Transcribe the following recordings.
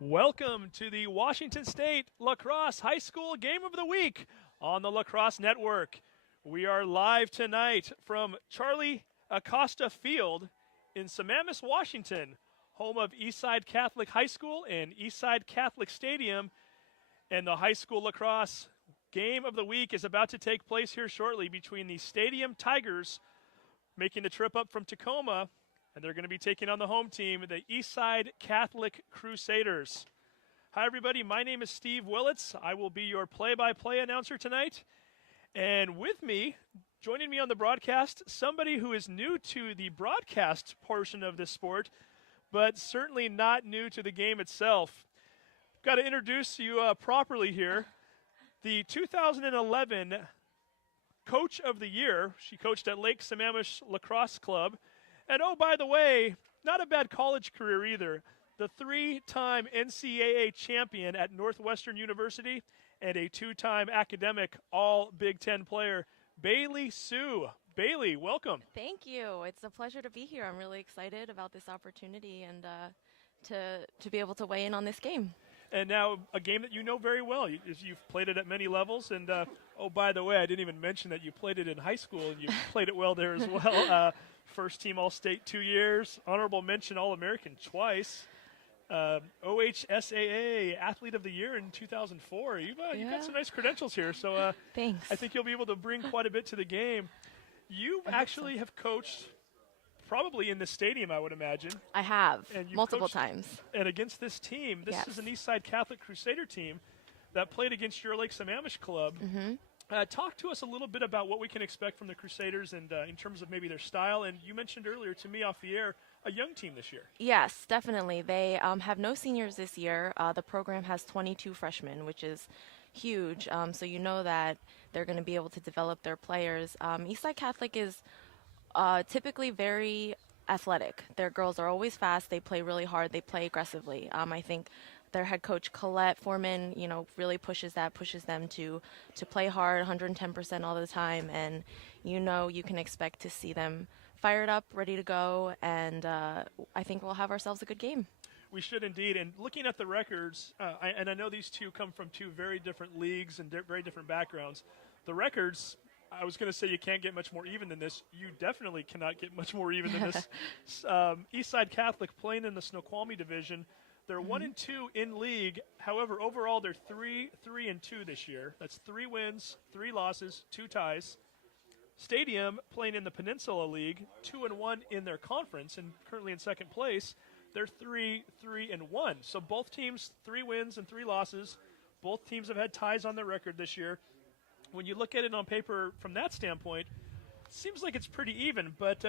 Welcome to the Washington State Lacrosse High School Game of the Week on the Lacrosse Network. We are live tonight from Charlie Acosta Field in Sammamish, Washington, home of Eastside Catholic High School and Eastside Catholic Stadium. And the high school lacrosse game of the week is about to take place here shortly between the Stadium Tigers making the trip up from Tacoma, and they're going to be taking on the home team, the Eastside Catholic Crusaders. Hi, everybody. My name is Steve Willits. I will be your play-by-play announcer tonight. And with me, joining me on the broadcast, somebody who is new to the broadcast portion of this sport, but certainly not new to the game itself. Got to introduce you properly here. The 2011 Coach of the Year. She coached at Lake Sammamish Lacrosse Club. And oh, by the way, not a bad college career either. The 3-time NCAA champion at Northwestern University and a 2-time academic all Big Ten player, Bailey Sue. Bailey, welcome. Thank you. It's a pleasure to be here. I'm really excited about this opportunity and to be able to weigh in on this game. And now a game that you know very well. You've played it at many levels. And, oh, by the way, I didn't even mention that you played it in high school, and you played it well there as well. First team All-State 2 years, honorable mention All-American twice, OHSAA Athlete of the Year in 2004. You've got some nice credentials here, so Thanks. I think you'll be able to bring quite a bit to the game. You actually have coached probably in this stadium, I would imagine. I have, and multiple times. And against this team, this is an Eastside Catholic Crusader team that played against your Lake Sammamish club. Mm-hmm. Talk to us a little bit about what we can expect from the Crusaders and in terms of maybe their style. And you mentioned earlier to me off the air, a young team this year. Yes, definitely. They have no seniors this year. The program has 22 freshmen, which is huge. So you know that they're going to be able to develop their players. Eastside Catholic is typically very athletic. Their girls are always fast. They play really hard. They play aggressively. I think their head coach, Colette Foreman, really pushes them to play hard, 110% all the time. And, you can expect to see them fired up, ready to go. And I think we'll have ourselves a good game. We should indeed. And looking at the records, I know these two come from two very different leagues and very different backgrounds. The records, I was going to say you can't get much more even than this. You definitely cannot get much more even than this. Eastside Catholic playing in the Snoqualmie division. They're 1-2 in league. However, overall they're 3-2 this year. That's 3 wins, 3 losses, 2 ties. Stadium playing in the Peninsula League, 2-1 in their conference, and currently in second place. They're 3-1. So both teams 3 wins and 3 losses. Both teams have had ties on their record this year. When you look at it on paper from that standpoint, it seems like it's pretty even. But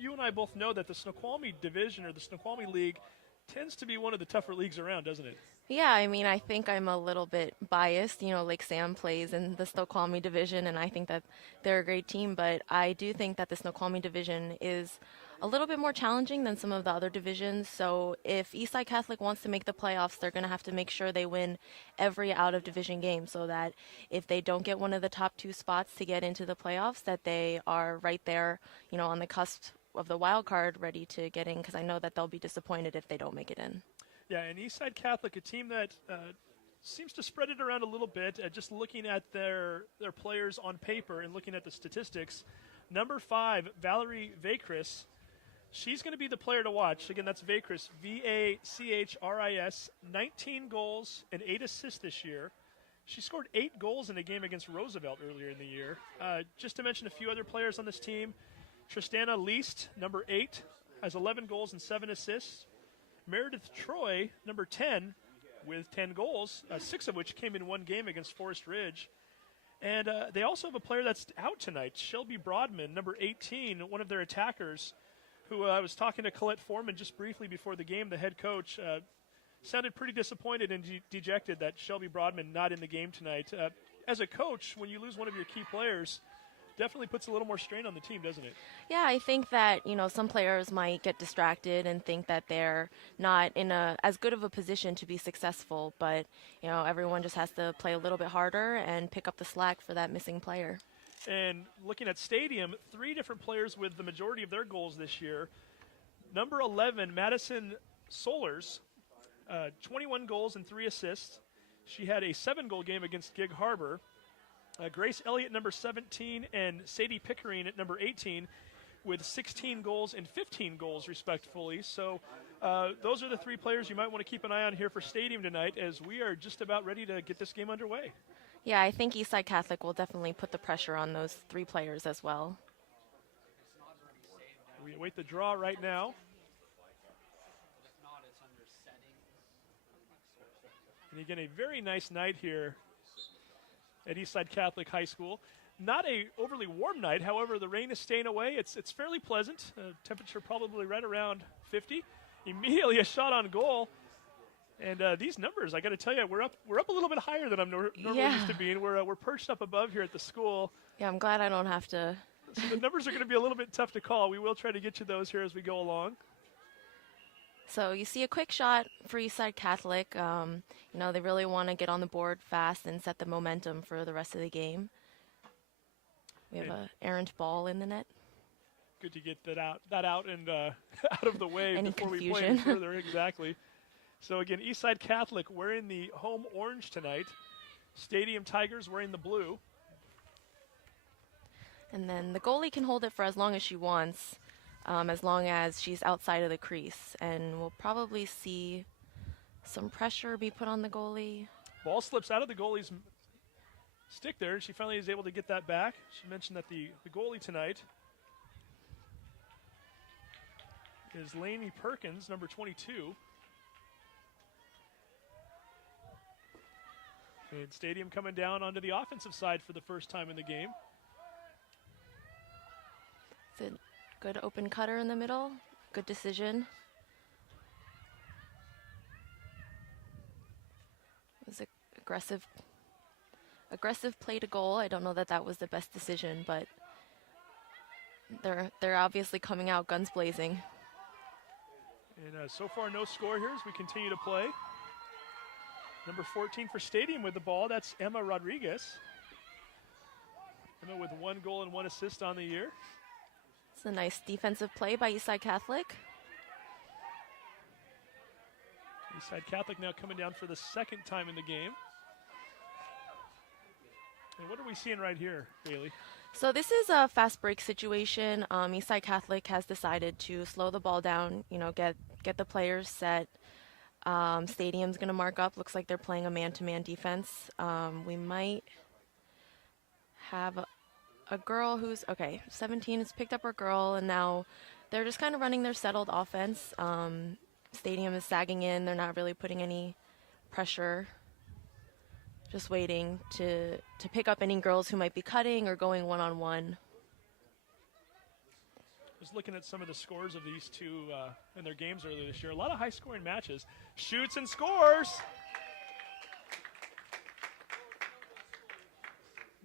you and I both know that the Snoqualmie division or the Snoqualmie League tends to be one of the tougher leagues around, doesn't it? Yeah, I think I'm a little bit biased. Lake Sam plays in the Snoqualmie division, and I think that they're a great team. But I do think that the Snoqualmie division is a little bit more challenging than some of the other divisions. So if Eastside Catholic wants to make the playoffs, they're going to have to make sure they win every out-of-division game so that if they don't get one of the top 2 spots to get into the playoffs, that they are right there, on the cusp of the wild card ready to get in, because I know that they'll be disappointed if they don't make it in. Yeah, and Eastside Catholic, a team that seems to spread it around a little bit, just looking at their players on paper and looking at the statistics. Number 5, Valerie Vachris, she's going to be the player to watch. Again, that's Vachris, Vachris, 19 goals and 8 assists this year. She scored 8 goals in a game against Roosevelt earlier in the year. Just to mention a few other players on this team, Tristana Least, number 8, has 11 goals and 7 assists. Meredith Troy, number 10, with 10 goals, 6 of which came in one game against Forest Ridge. And they also have a player that's out tonight, Shelby Broadman, number 18, one of their attackers, who I was talking to Colette Foreman just briefly before the game, the head coach, sounded pretty disappointed and dejected that Shelby Broadman not in the game tonight. As a coach, when you lose one of your key players, definitely puts a little more strain on the team, doesn't it? Yeah, I think that, some players might get distracted and think that they're not in as good of a position to be successful, but, everyone just has to play a little bit harder and pick up the slack for that missing player. And looking at Stadium, 3 different players with the majority of their goals this year. Number 11, Madison Solers, 21 goals and 3 assists. She had a 7-goal game against Gig Harbor. Grace Elliott, number 17, and Sadie Pickering at number 18 with 16 goals and 15 goals, respectively. So those are the 3 players you might want to keep an eye on here for Stadium tonight, as we are just about ready to get this game underway. Yeah, I think Eastside Catholic will definitely put the pressure on those 3 players as well. We await the draw right now. And again, a very nice night here at Eastside Catholic High School. Not a overly warm night, however, the rain is staying away. It's fairly pleasant. Temperature probably right around 50. Immediately a shot on goal. And these numbers, I got to tell you, we're up a little bit higher than I'm normally used to being. We're perched up above here at the school. Yeah, I'm glad I don't have to. So the numbers are going to be a little bit tough to call. We will try to get you those here as we go along. So you see a quick shot for Eastside Catholic. They really want to get on the board fast and set the momentum for the rest of the game. We have an errant ball in the net. Good to get that out and out of the way Any before confusion. we play any further. Exactly. So again, Eastside Catholic wearing the home orange tonight. Stadium Tigers wearing the blue. And then the goalie can hold it for as long as she wants, as long as she's outside of the crease. And we'll probably see some pressure be put on the goalie. Ball slips out of the goalie's stick there, and she finally is able to get that back. She mentioned that the goalie tonight is Lainey Perkins, number 22. And Stadium coming down onto the offensive side for the first time in the game. It's a good open cutter in the middle. Good decision. It was aggressive play to goal. I don't know that was the best decision, but they're obviously coming out guns blazing. And so far, no score here as we continue to play. Number 14 for Stadium with the ball, that's Emma Rodriguez. Emma with 1 goal and 1 assist on the year. It's a nice defensive play by Eastside Catholic. Eastside Catholic now coming down for the 2nd time in the game. And what are we seeing right here, Bailey? So this is a fast break situation. Eastside Catholic has decided to slow the ball down, get the players set. Stadium's going to mark up. Looks like they're playing a man-to-man defense. We might have a girl who's, 17 has picked up her girl, and now they're just kind of running their settled offense. Stadium is sagging in. They're not really putting any pressure. Just waiting to pick up any girls who might be cutting or going one-on-one. Just looking at some of the scores of these two in their games earlier this year. A lot of high-scoring matches. Shoots and scores!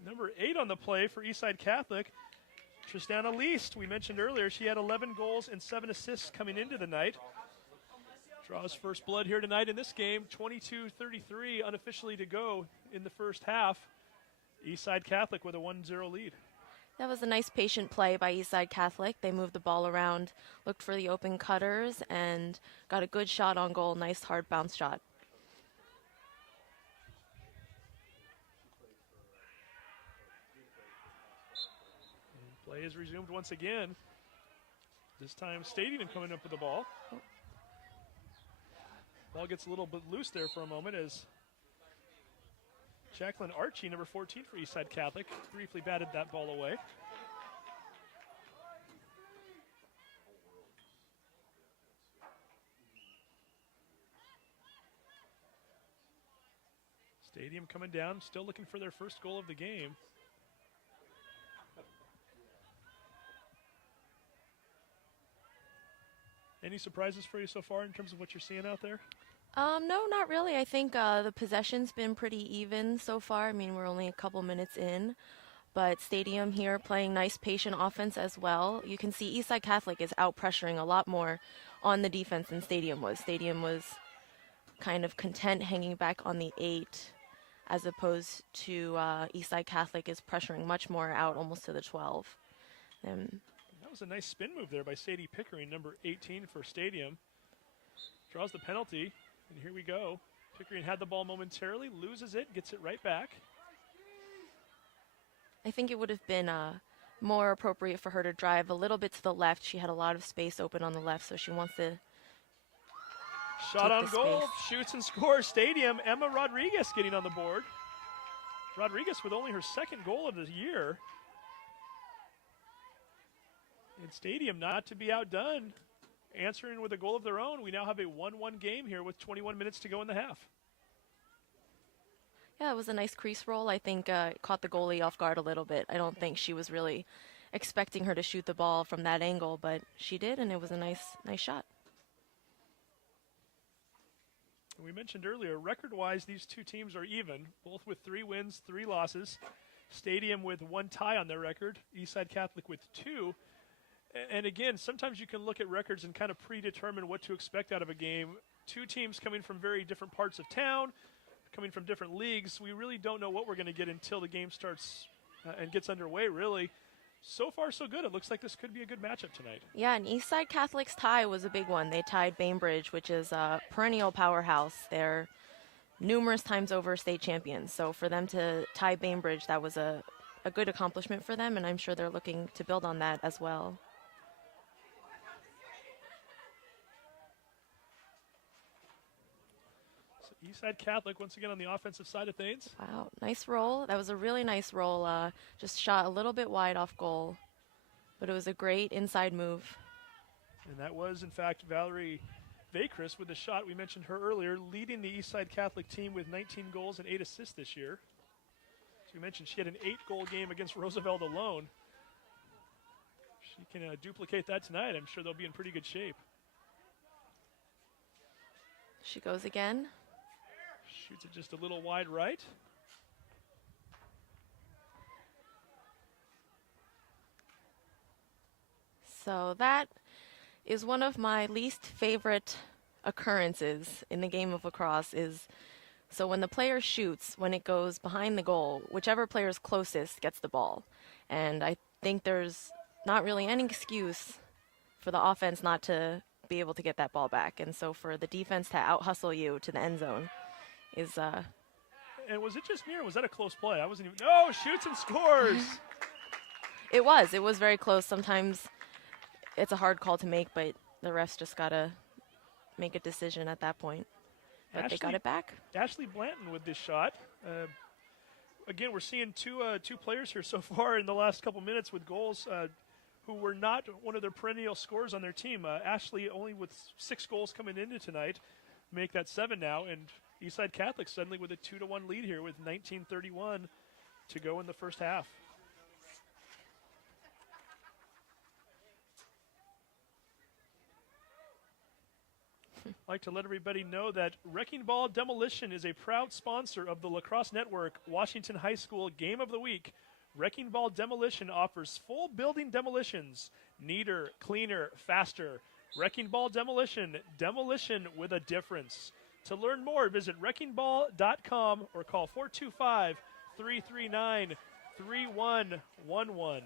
Number 8 on the play for Eastside Catholic, Tristana Least. We mentioned earlier she had 11 goals and 7 assists coming into the night. Draws first blood here tonight in this game. 22-33 unofficially to go in the first half. Eastside Catholic with a 1-0 lead. That was a nice patient play by Eastside Catholic. They moved the ball around, looked for the open cutters, and got a good shot on goal. Nice hard bounce shot. And play is resumed once again. This time Stadium coming up with the ball. Ball gets a little bit loose there for a moment as Jacqueline Archie, number 14 for Eastside Catholic, briefly batted that ball away. Stadium coming down, still looking for their first goal of the game. Any surprises for you so far in terms of what you're seeing out there? No, not really. I think the possession's been pretty even so far. I mean, we're only a couple minutes in, but Stadium here playing nice patient offense as well. You can see Eastside Catholic is out pressuring a lot more on the defense than Stadium was. Stadium was kind of content hanging back on the 8, as opposed to Eastside Catholic is pressuring much more out almost to the 12. That was a nice spin move there by Sadie Pickering, number 18 for Stadium. Draws the penalty. And here we go. Pickering had the ball momentarily, loses it, gets it right back. I think it would have been more appropriate for her to drive a little bit to the left. She had a lot of space open on the left, so she wants to Shot on the goal, space. shoots and scores. Stadium, Emma Rodriguez getting on the board. Rodriguez with only her second goal of the year. And Stadium not to be outdone, answering with a goal of their own. We now have a 1-1 game here with 21 minutes to go in the half. Yeah, it was a nice crease roll. I think it caught the goalie off guard a little bit. I don't think she was really expecting her to shoot the ball from that angle, but she did, and it was a nice shot. We mentioned earlier, record-wise, these two teams are even, both with 3 wins, 3 losses. Stadium with 1 tie on their record, Eastside Catholic with 2. And again, sometimes you can look at records and kind of predetermine what to expect out of a game. 2 teams coming from very different parts of town, coming from different leagues. We really don't know what we're going to get until the game starts and gets underway, really. So far, so good. It looks like this could be a good matchup tonight. Yeah, and Eastside Catholic's tie was a big one. They tied Bainbridge, which is a perennial powerhouse. They're numerous times over state champions. So for them to tie Bainbridge, that was a good accomplishment for them, and I'm sure they're looking to build on that as well. Eastside Catholic once again on the offensive side of things. Wow, nice roll. That was a really nice roll. Just shot a little bit wide off goal, but it was a great inside move. And that was, in fact, Valerie Vacris with the shot. We mentioned her earlier, leading the Eastside Catholic team with 19 goals and 8 assists this year. As we mentioned, she had an 8-goal game against Roosevelt alone. She can duplicate that tonight. I'm sure they'll be in pretty good shape. She goes again. Shoots it just a little wide right. So that is one of my least favorite occurrences in the game of lacrosse is, so when the player shoots, when it goes behind the goal, whichever player is closest gets the ball. And I think there's not really any excuse for the offense not to be able to get that ball back. And so for the defense to out-hustle you to the end zone is... And was it just me, or was that a close play? I wasn't even... No, shoots and scores! It was very close. Sometimes it's a hard call to make, but the refs just got to make a decision at that point. But they got it back. Ashley Blanton with this shot. Again, we're seeing two players here so far in the last couple minutes with goals who were not one of their perennial scorers on their team. Ashley only with 6 goals coming into tonight, make that 7 now, and Eastside Catholic suddenly with a 2-1 lead here with 19:31 to go in the first half. I'd like to let everybody know that Wrecking Ball Demolition is a proud sponsor of the Lacrosse Network Washington High School Game of the Week. Wrecking Ball Demolition offers full building demolitions, neater, cleaner, faster. Wrecking Ball Demolition, demolition with a difference. To learn more, visit wreckingball.com or call 425-339-3111.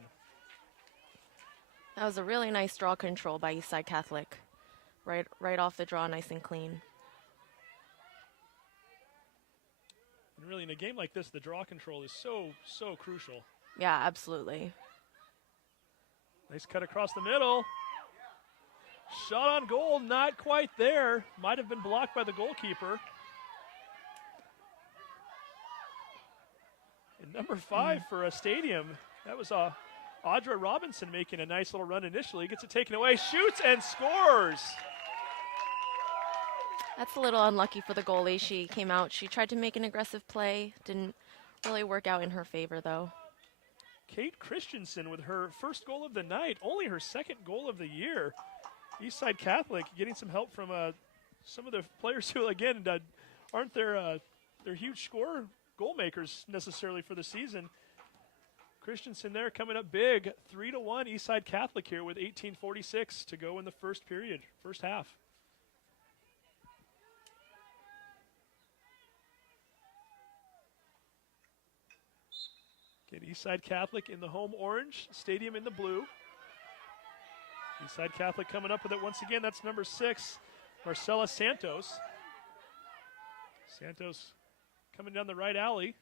That was a really nice draw control by Eastside Catholic. Right off the draw, nice and clean. And really, in a game like this, the draw control is so crucial. Yeah, absolutely. Nice cut across the middle. Shot on goal, not quite there. Might have been blocked by the goalkeeper. And number 5 for a Stadium. That was Audra Robinson making a nice little run initially. Gets it taken away, shoots and scores. That's a little unlucky for the goalie. She came out. She tried to make an aggressive play. Didn't really work out in her favor, though. Kate Christensen with her first goal of the night. Only her second goal of the year. Eastside Catholic getting some help from some of the players who, again, aren't their huge goal makers necessarily for the season. Christensen there coming up big. 3-1 Eastside Catholic here with 18:46 to go in the first period, first half. Get Eastside Catholic in the home orange, Stadium in the blue. Eastside Catholic coming up with it once again. That's number 6, Marcela Santos. Santos coming down the right alley.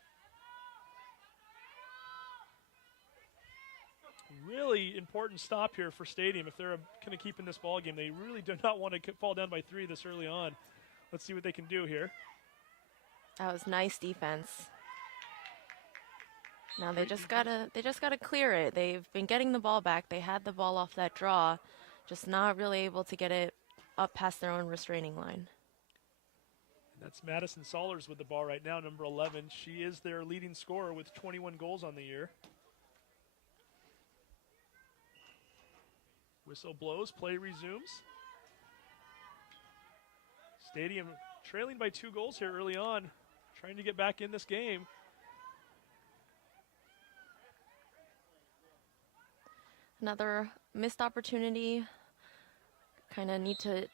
Really important stop here for Stadium if they're going to keep in this ball game. They really do not want to fall down by 3 this early on. Let's see what they can do here. That was nice defense. Now they just gotta clear it. They've been getting the ball back. They had the ball off that draw, just not really able to get it up past their own restraining line. And that's Madison Sollers with the ball right now, number 11. She is their leading scorer with 21 goals on the year. Whistle blows, play resumes. Stadium trailing by 2 goals here early on, trying to get back in this game. Another missed opportunity. Kind of need to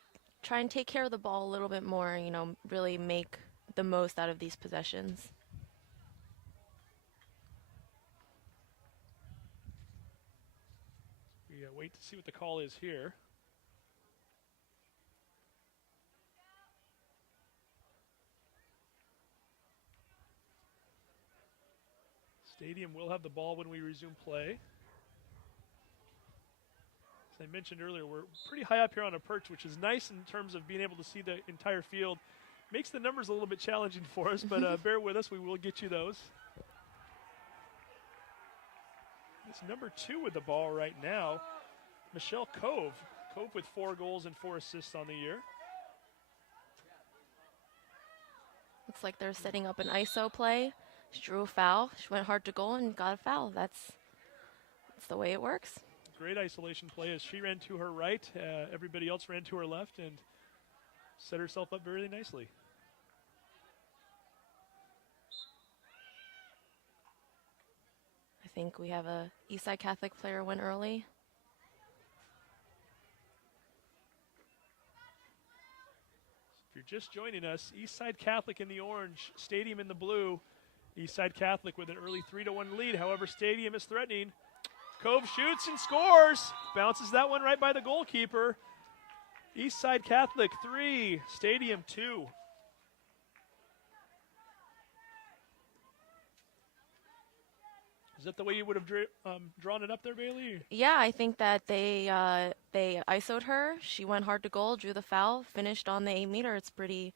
try and take care of the ball a little bit more, you know, really make the most out of these possessions. We wait to see what the call is here. Stadium will have the ball when we resume play. As I mentioned earlier, we're pretty high up here on a perch, which is nice in terms of being able to see the entire field. Makes the numbers a little bit challenging for us, but bear with us. We will get you those. It's number 2 with the ball right now, Michelle Cove. Cove with 4 goals and 4 assists on the year. Looks like they're setting up an ISO play. She drew a foul. She went hard to goal and got a foul. That's the way it works. Great isolation play as she ran to her right. Everybody else ran to her left and set herself up very nicely. I think we have a Eastside Catholic player win early. If you're just joining us, Eastside Catholic in the orange, Stadium in the blue. Eastside Catholic with an early 3-1 lead. However, Stadium is threatening. Cove shoots and scores. Bounces that one right by the goalkeeper. Eastside Catholic 3, Stadium 2. Is that the way you would have drawn it up there, Bailey? Yeah, I think that they ISO'd her. She went hard to goal, drew the foul, finished on the 8-meter. It's pretty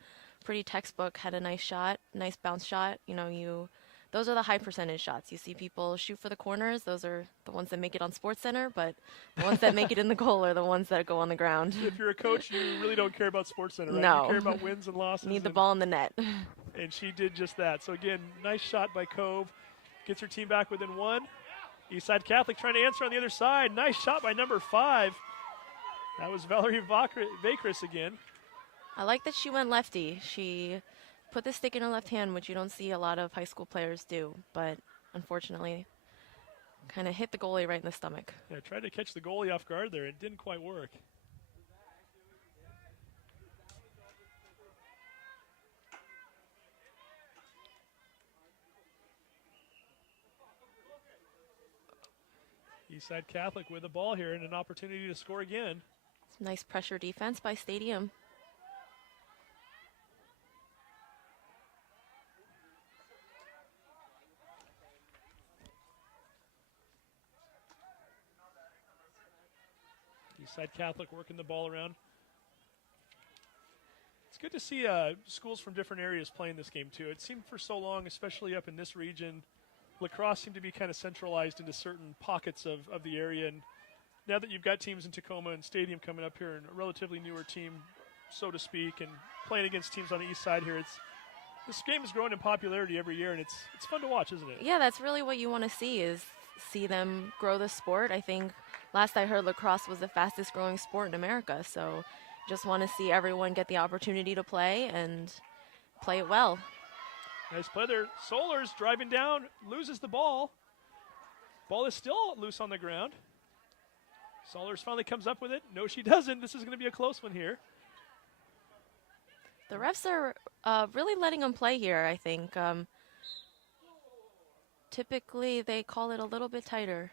textbook. Had a nice shot, nice bounce shot. You know, those are the high percentage shots. You see people shoot for the corners. Those are the ones that make it on SportsCenter, but the ones that make it in the goal are the ones that go on the ground. If you're a coach, you really don't care about SportsCenter, right? No. You care about wins and losses. Need the ball in the net. And she did just that. So again, nice shot by Cove. Gets her team back within 1. Eastside Catholic trying to answer on the other side. Nice shot by number 5. That was Valerie Vakris again. I like that she went lefty. She put the stick in her left hand, which you don't see a lot of high school players do, but unfortunately kind of hit the goalie right in the stomach. Yeah, tried to catch the goalie off guard there. It didn't quite work. Eastside Catholic with the ball here and an opportunity to score again. Some nice pressure defense by Stadium. Eastside Catholic working the ball around. It's good to see schools from different areas playing this game too. It seemed for so long, especially up in this region, lacrosse seemed to be kind of centralized into certain pockets of the area. And now that you've got teams in Tacoma and Stadium coming up here and a relatively newer team, so to speak, and playing against teams on the east side here, this game is growing in popularity every year, and it's fun to watch, isn't it? Yeah, that's really what you want to see them grow the sport. I think last I heard, lacrosse was the fastest growing sport in America. So just want to see everyone get the opportunity to play and play it well. Nice play there. Solers driving down, loses the ball. Ball is still loose on the ground. Solers finally comes up with it. No, she doesn't. This is going to be a close one here. The refs are really letting them play here, I think. Typically, they call it a little bit tighter.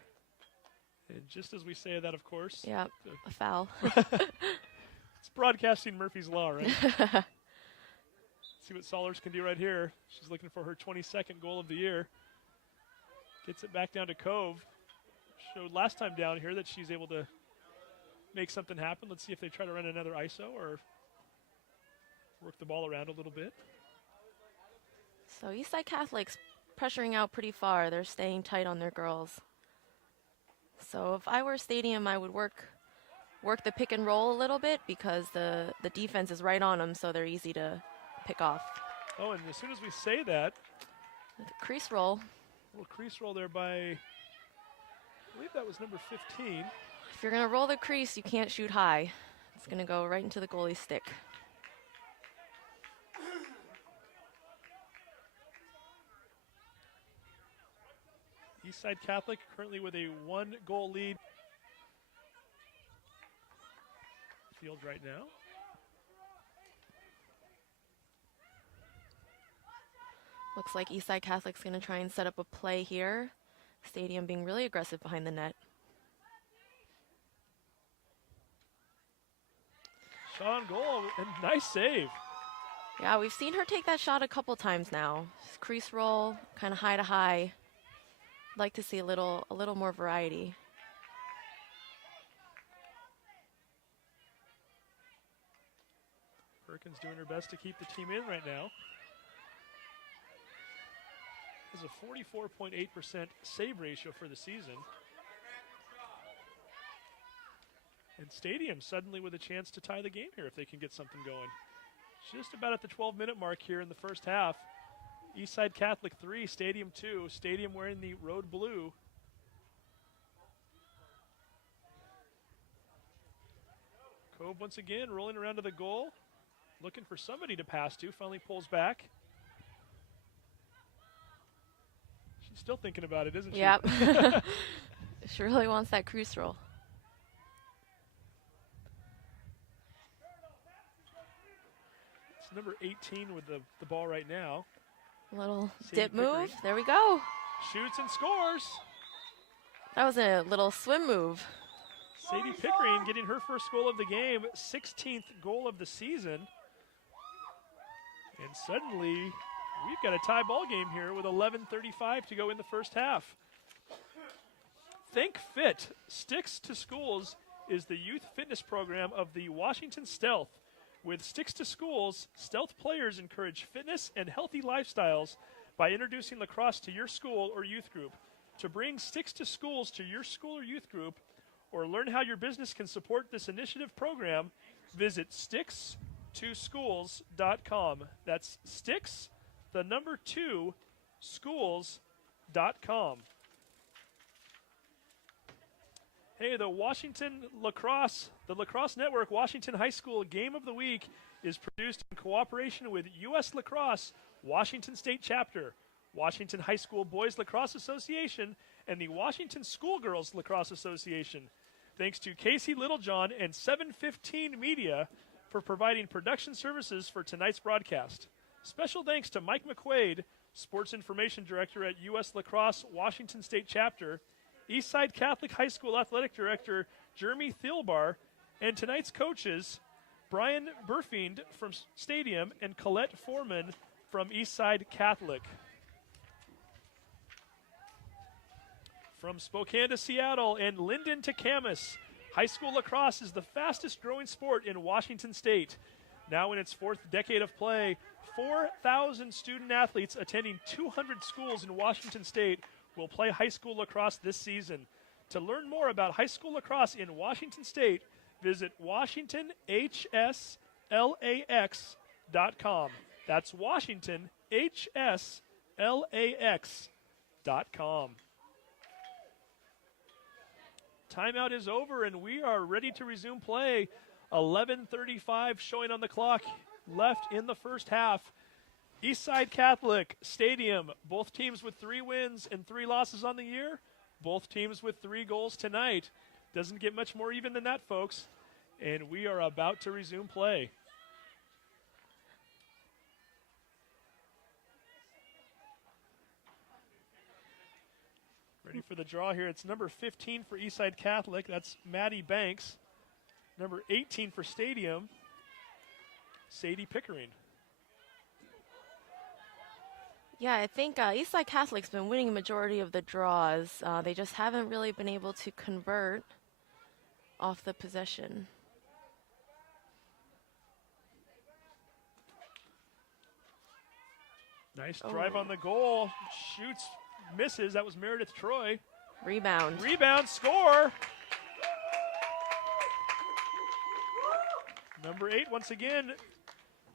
And just as we say that, of course. Yeah, a foul. It's broadcasting Murphy's Law, right? See what Solers can do right here. She's looking for her 22nd goal of the year. Gets it back down to Cove. Showed last time down here that she's able to make something happen. Let's see if they try to run another ISO or work the ball around a little bit. So Eastside Catholic's pressuring out pretty far. They're staying tight on their girls. So if I were Stadium, I would work the pick and roll a little bit because the defense is right on them, so they're easy to pick off. Oh, and as soon as we say that, Crease roll. a little crease roll there by, I believe that was number 15. If you're going to roll the crease, you can't shoot high. It's going to go right into the goalie's stick. Eastside Catholic currently with a 1-goal lead. Field right now. Looks like Eastside Catholic's going to try and set up a play here. Stadium being really aggressive behind the net. Shot on goal and nice save. Yeah, we've seen her take that shot a couple times now. Just crease roll, kind of high to high. I'd like to see a little more variety. Perkins doing her best to keep the team in right now. Has a 44.8% save ratio for the season. And Stadium suddenly with a chance to tie the game here if they can get something going. Just about at the 12-minute mark here in the first half. Eastside Catholic 3, Stadium 2. Stadium wearing the road blue. Cove once again rolling around to the goal. Looking for somebody to pass to. Finally pulls back. She's still thinking about it, isn't she? Yep. She really wants that crease roll. It's number 18 with the ball right now. Little Sadie dip move. Pickering. There we go. Shoots and scores. That was a little swim move. Sadie Pickering getting her first goal of the game, 16th goal of the season. And suddenly, we've got a tie ball game here with 11:35 to go in the first half. Think Fit, Sticks to Schools, is the youth fitness program of the Washington Stealth. With Sticks to Schools, Stealth players encourage fitness and healthy lifestyles by introducing lacrosse to your school or youth group. To bring Sticks to Schools to your school or youth group, or learn how your business can support this initiative program, visit stickstwoschools.com. That's sticks, the number 2, schools.com. Hey, the Lacrosse Network Washington High School Game of the Week is produced in cooperation with U.S. Lacrosse Washington State Chapter, Washington High School Boys Lacrosse Association, and the Washington Schoolgirls Lacrosse Association. Thanks to Casey Littlejohn and 715 Media for providing production services for tonight's broadcast. Special thanks to Mike McQuaid, Sports Information Director at U.S. Lacrosse Washington State Chapter, Eastside Catholic High School Athletic Director Jeremy Thielbar, and tonight's coaches Brian Burfiend from Stadium and Colette Foreman from Eastside Catholic. From Spokane to Seattle and Linden to Camas, high school lacrosse is the fastest growing sport in Washington State. Now in its 4th decade of play, 4,000 student athletes attending 200 schools in Washington State will play high school lacrosse this season. To learn more about high school lacrosse in Washington State, visit WashingtonHSLAX.com. That's WashingtonHSLAX.com. Timeout is over, and we are ready to resume play. 11:35 showing on the clock left in the first half. Eastside Catholic, Stadium, both teams with 3 wins and 3 losses on the year. Both teams with 3 goals tonight. Doesn't get much more even than that, folks. And we are about to resume play. Ready for the draw here. It's number 15 for Eastside Catholic. That's Maddie Banks. Number 18 for Stadium, Sadie Pickering. Yeah, I think Eastside Catholic's been winning a majority of the draws. They just haven't really been able to convert off the possession. Nice drive on the goal. Shoots, misses. That was Meredith Troy. Rebound. Rebound, score. Number 8, once again,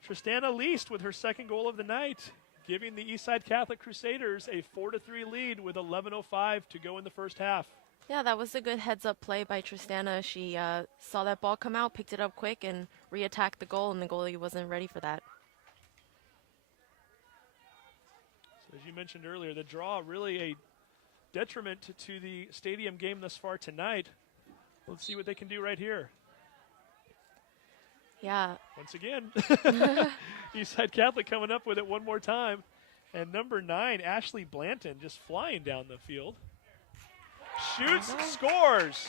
Tristana Least with her second goal of the night, giving the Eastside Catholic Crusaders a 4-3 lead with 11:05 to go in the first half. Yeah, that was a good heads-up play by Tristana. She saw that ball come out, picked it up quick, and re-attacked the goal, and the goalie wasn't ready for that. So as you mentioned earlier, the draw really a detriment to the stadium game thus far tonight. Let's see what they can do right here. Yeah. Once again, Eastside Catholic coming up with it one more time. And number 9, Ashley Blanton, just flying down the field. Shoots, scores.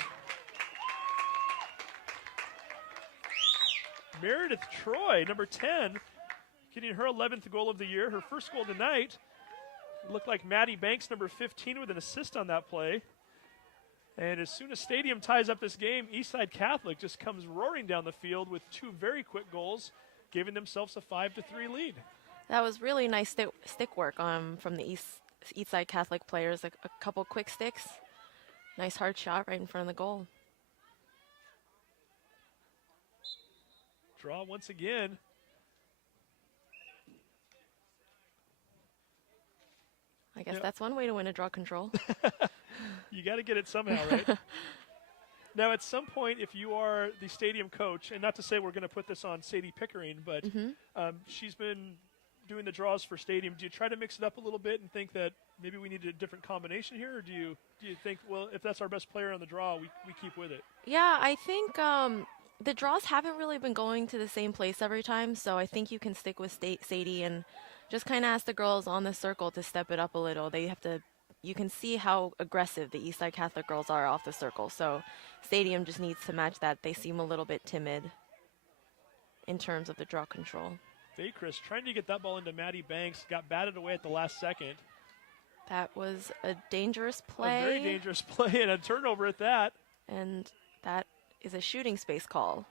Meredith Troy, number 10, getting her 11th goal of the year, her first goal tonight. It looked like Maddie Banks, number 15, with an assist on that play. And as soon as Stadium ties up this game, Eastside Catholic just comes roaring down the field with 2 very quick goals, giving themselves a 5-3 lead. That was really nice stick work from the Eastside Catholic players. A couple quick sticks. Nice hard shot right in front of the goal. Draw once again. I guess that's one way to win a draw control. You got to get it somehow, right? Now, at some point, if you are the stadium coach, and not to say we're going to put this on Sadie Pickering, but she's been doing the draws for stadium. Do you try to mix it up a little bit and think that maybe we need a different combination here? Or do you think, well, if that's our best player on the draw, we keep with it? Yeah, I think the draws haven't really been going to the same place every time, so I think you can stick with Sadie and just kind of ask the girls on the circle to step it up a little. You can see how aggressive the Eastside Catholic girls are off the circle, so Stadium just needs to match that. They seem a little bit timid in terms of the draw control. Vakris trying to get that ball into Maddie Banks, got batted away at the last second. That was a dangerous play. A very dangerous play and a turnover at that. And that is a shooting space call.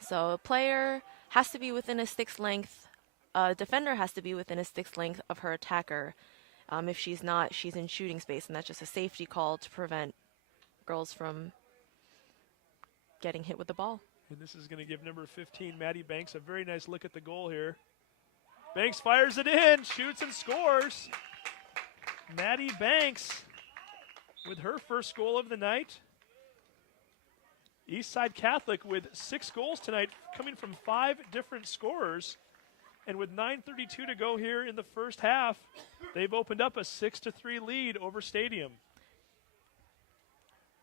So a player has to be within a stick's length. A defender has to be within a stick's length of her attacker. If she's not, she's in shooting space, and that's just a safety call to prevent girls from getting hit with the ball. And this is going to give number 15, Maddie Banks, a very nice look at the goal here. Banks fires it in, shoots and scores. Maddie Banks with her first goal of the night. Eastside Catholic with 6 goals tonight, coming from 5 different scorers. And with 9:32 to go here in the first half, they've opened up a 6-3 lead over Stadium.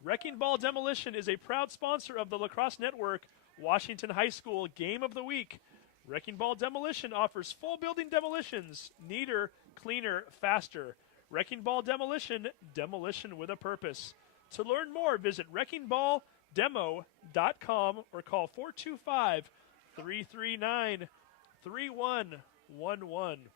Wrecking Ball Demolition is a proud sponsor of the Lacrosse Network Washington High School Game of the Week. Wrecking Ball Demolition offers full building demolitions, neater, cleaner, faster. Wrecking Ball Demolition, demolition with a purpose. To learn more, visit wreckingball.demo.com or call 425-339-3111.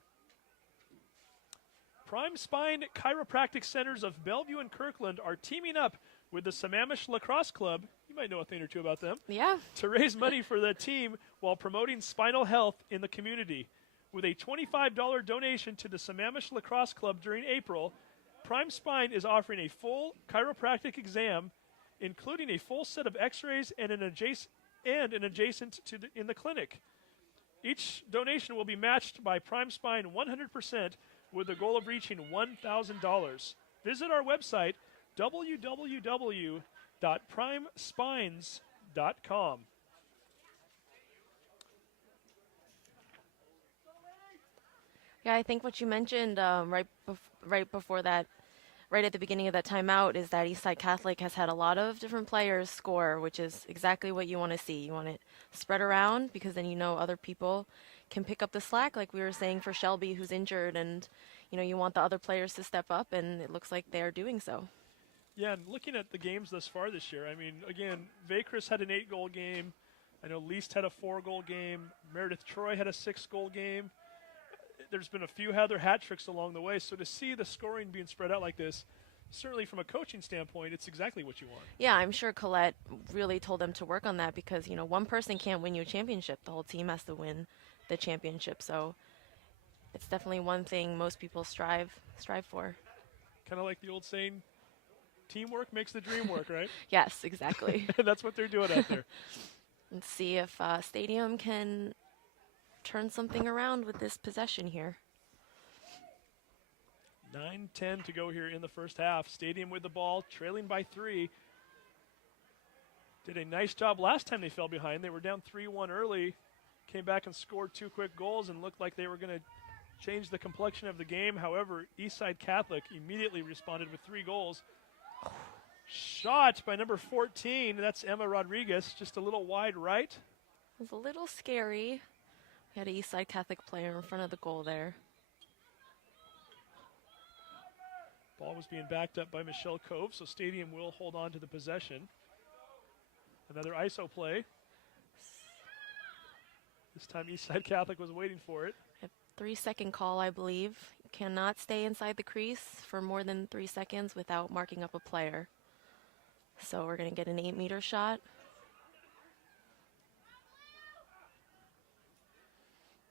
Prime Spine Chiropractic Centers of Bellevue and Kirkland are teaming up with the Sammamish Lacrosse Club, you might know a thing or two about them, Yeah. to raise money for the team while promoting spinal health in the community. With a $25 donation to the Sammamish Lacrosse Club during April, Prime Spine is offering a full chiropractic exam, including a full set of x-rays and an adjacent in the clinic. Each donation will be matched by Prime Spine 100% with the goal of reaching $1,000. Visit our website, www.primespines.com. Yeah, I think what you mentioned right before that, right at the beginning of that timeout, is that Eastside Catholic has had a lot of different players score, which is exactly what you want to see. You want it spread around because then you know other people can pick up the slack, like we were saying for Shelby, who's injured, and you want the other players to step up, and it looks like they are doing so. Yeah, and looking at the games thus far this year, I mean, again, Vakris had an 8-goal game. I know Least had a 4-goal game. Meredith Troy had a 6-goal game. there's been a few other hat tricks along the way. So to see the scoring being spread out like this, certainly from a coaching standpoint, it's exactly what you want. Yeah, I'm sure Colette really told them to work on that because, you know, one person can't win you a championship. The whole team has to win the championship. So it's definitely one thing most people strive for. Kind of like the old saying, teamwork makes the dream work, right? Yes, exactly. That's what they're doing out there. Let's see if Stadium can turn something around with this possession here. 9:10 to go here in the first half. Stadium with the ball, trailing by 3. Did a nice job last time they fell behind. They were down 3-1 early, came back and scored 2 quick goals and looked like they were going to change the complexion of the game. However, Eastside Catholic immediately responded with 3 goals. Shot by number 14. That's Emma Rodriguez, just a little wide right. It was a little scary. We had an Eastside Catholic player in front of the goal there. Ball was being backed up by Michelle Cove, so Stadium will hold on to the possession. Another ISO play. This time Eastside Catholic was waiting for it. A 3-second call, I believe. You cannot stay inside the crease for more than 3 seconds without marking up a player. So we're going to get an 8-meter shot.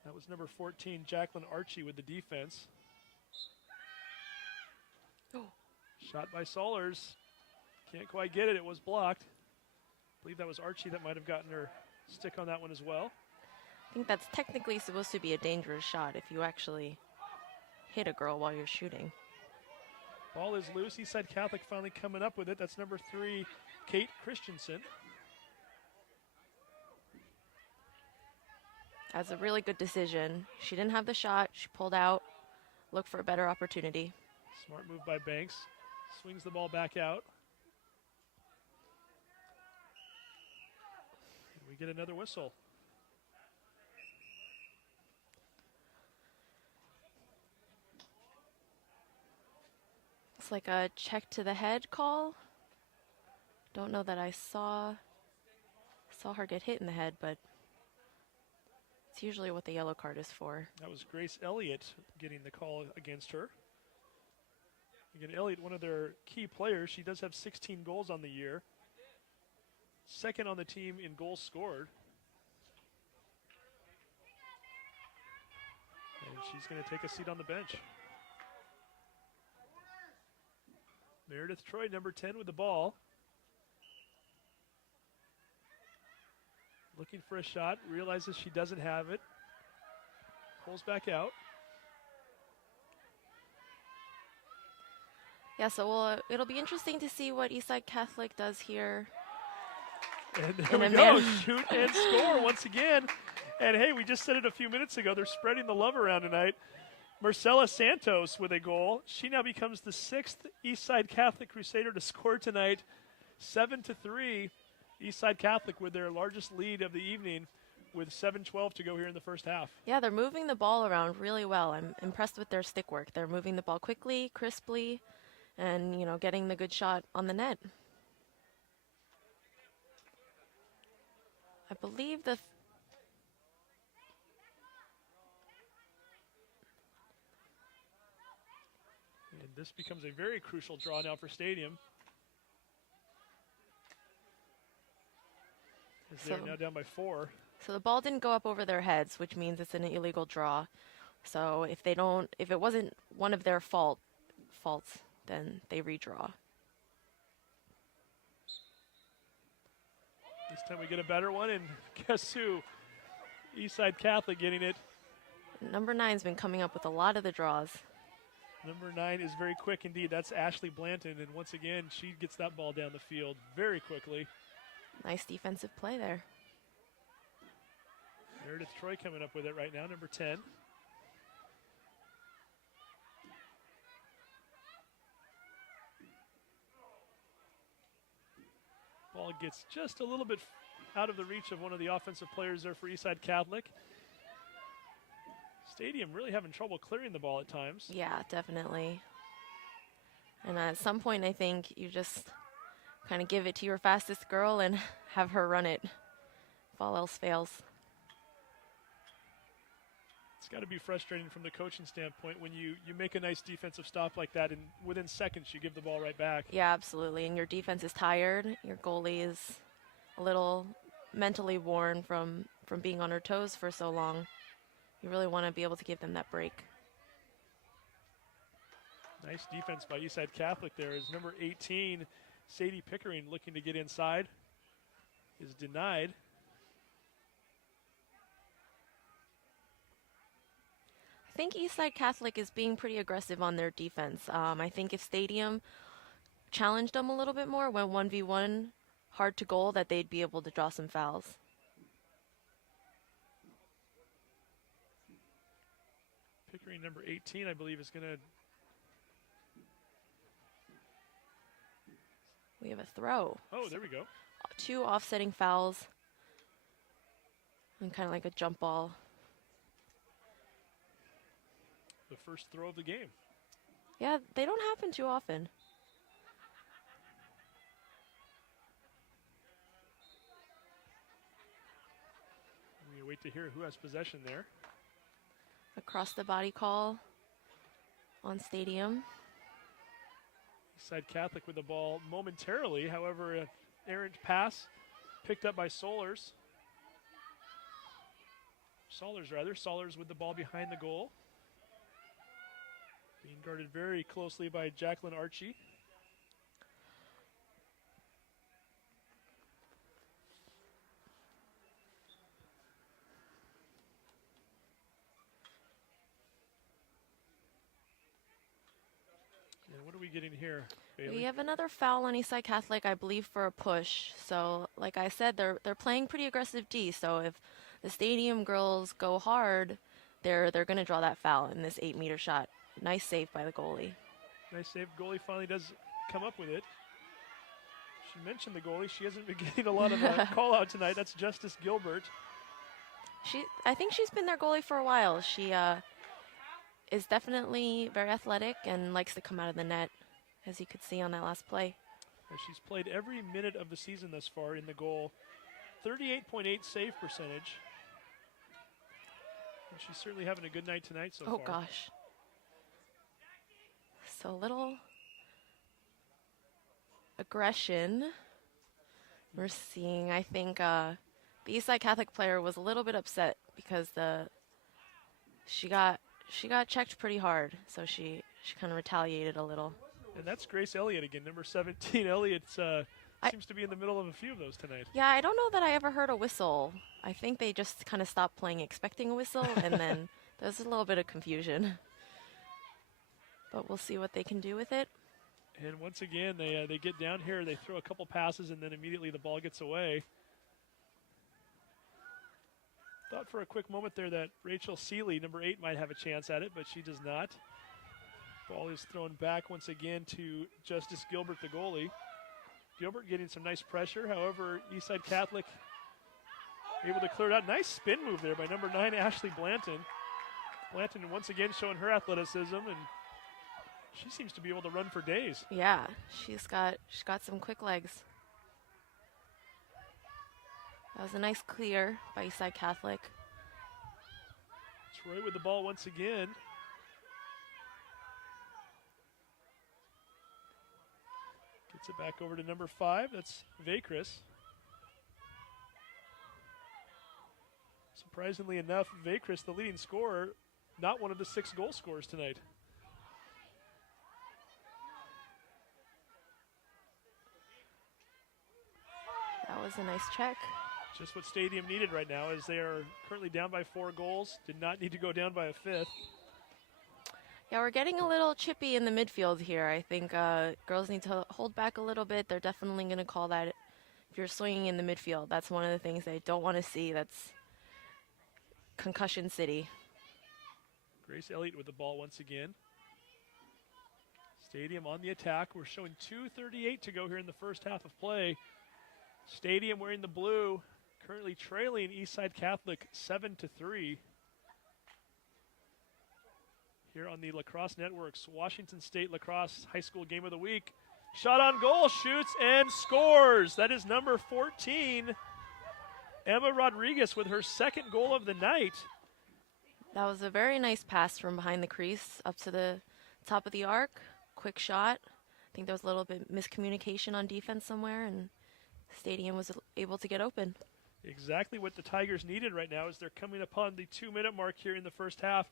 That was number 14, Jacqueline Archie with the defense. Oh. Shot by Sollers. Can't quite get it. It was blocked. I believe that was Archie that might have gotten her stick on that one as well. I think that's technically supposed to be a dangerous shot if you actually hit a girl while you're shooting. Ball is loose. Eastside Catholic finally coming up with it. That's number 3, Kate Christensen. That's a really good decision. She didn't have the shot. She pulled out, looked for a better opportunity. Smart move by Banks. Swings the ball back out. And we get another whistle. It's like a check to the head call. Don't know that I saw her get hit in the head, but it's usually what the yellow card is for. That was Grace Elliott getting the call against her. Again, Elliott, one of their key players. She does have 16 goals on the year. Second on the team in goals scored. And she's going to take a seat on the bench. Meredith Troy, number 10 with the ball. Looking for a shot, realizes she doesn't have it. Pulls back out. Yeah, so it'll be interesting to see what Eastside Catholic does here. And there we go, shoot and score once again. And hey, we just said it a few minutes ago, they're spreading the love around tonight. Marcela Santos with a goal. She now becomes the 6th Eastside Catholic Crusader to score tonight. 7-3. Eastside Catholic with their largest lead of the evening with 7:12 to go here in the first half. Yeah, they're moving the ball around really well. I'm impressed with their stick work. They're moving the ball quickly, crisply, and, you know, getting the good shot on the net. I believe the and this becomes a very crucial draw now for Stadium. As they're now down by 4. So the ball didn't go up over their heads, which means it's an illegal draw. So if it wasn't one of their faults, then they redraw. This time we get a better one, and guess who? Eastside Catholic getting it. Number 9's been coming up with a lot of the draws. Number 9 is very quick indeed. That's Ashley Blanton, and once again, she gets that ball down the field very quickly. Nice defensive play there. Meredith Troy coming up with it right now, number 10. Ball gets just a little bit out of the reach of one of the offensive players there for Eastside Catholic. Stadium really having trouble clearing the ball at times. Yeah, definitely. And at some point, I think you just kind of give it to your fastest girl and have her run it if all else fails. It's got to be frustrating from the coaching standpoint when you make a nice defensive stop like that, and within seconds you give the ball right back. Yeah, absolutely. And your defense is tired. Your goalie is a little mentally worn from being on her toes for so long. You really want to be able to give them that break. Nice defense by Eastside Catholic there as number 18, Sadie Pickering, looking to get inside, is denied. I think Eastside Catholic is being pretty aggressive on their defense. I think if Stadium challenged them a little bit more, went 1v1 hard to goal, that they'd be able to draw some fouls. Pickering, number 18, I believe, is going to... We have a throw. Oh, there we go. 2 offsetting fouls and kind of like a jump ball. The first throw of the game. Yeah, they don't happen too often. We wait to hear who has possession there. Across the body call on Stadium. Eastside Catholic with the ball momentarily. However, an errant pass picked up by Solers. Solers with the ball behind the goal. Being guarded very closely by Jacqueline Archie. And what are we getting here, Bailey? We have another foul on Eastside Catholic, I believe, for a push. So, like I said, they're playing pretty aggressive D. So if the Stadium girls go hard, they're going to draw that foul in this 8-meter shot. Nice save by the goalie. Nice save. Goalie finally does come up with it. She mentioned the goalie. She hasn't been getting a lot of call out tonight. That's Justice Gilbert. I think she's been their goalie for a while. She is definitely very athletic and likes to come out of the net, as you could see on that last play. She's played every minute of the season thus far in the goal. 38.8 save percentage. And she's certainly having a good night tonight so far. Oh, gosh. So a little aggression we're seeing. I think the Eastside Catholic player was a little bit upset because she got checked pretty hard, so she kind of retaliated a little. And that's Grace Elliott again, number 17. Elliott seems to be in the middle of a few of those tonight. Yeah, I don't know that I ever heard a whistle. I think they just kind of stopped playing expecting a whistle, and then there's a little bit of confusion. But we'll see what they can do with it. And once again, they get down here, they throw a couple passes, and then immediately the ball gets away. Thought for a quick moment there that Rachel Seeley, number 8, might have a chance at it, but she does not. Ball is thrown back once again to Justice Gilbert, the goalie. Gilbert getting some nice pressure. However, Eastside Catholic able to clear it out. Nice spin move there by number 9, Ashley Blanton. Blanton once again showing her athleticism, and she seems to be able to run for days. Yeah, she's got some quick legs. That was a nice clear by Eastside Catholic. Troy with the ball once again. Gets it back over to number 5. That's Vakris. Surprisingly enough, Vakris, the leading scorer, not one of the 6 goal scorers tonight. That was a nice check. Just what Stadium needed right now, as they are currently down by 4 goals. Did not need to go down by a 5th. Yeah, we're getting a little chippy in the midfield here. I think girls need to hold back a little bit. They're definitely going to call that if you're swinging in the midfield. That's one of the things they don't want to see. That's concussion city. Grace Elliott with the ball once again. Stadium on the attack. We're showing 2:38 to go here in the first half of play. Stadium wearing the blue, currently trailing Eastside Catholic 7-3. Here on the Lacrosse Network's Washington State Lacrosse High School Game of the Week. Shot on goal, shoots and scores. That is number 14, Emma Rodriguez, with her 2nd goal of the night. That was a very nice pass from behind the crease up to the top of the arc. Quick shot. I think there was a little bit miscommunication on defense somewhere, and Stadium was able to get open. Exactly what the Tigers needed right now as they're coming upon the 2-minute mark here in the first half,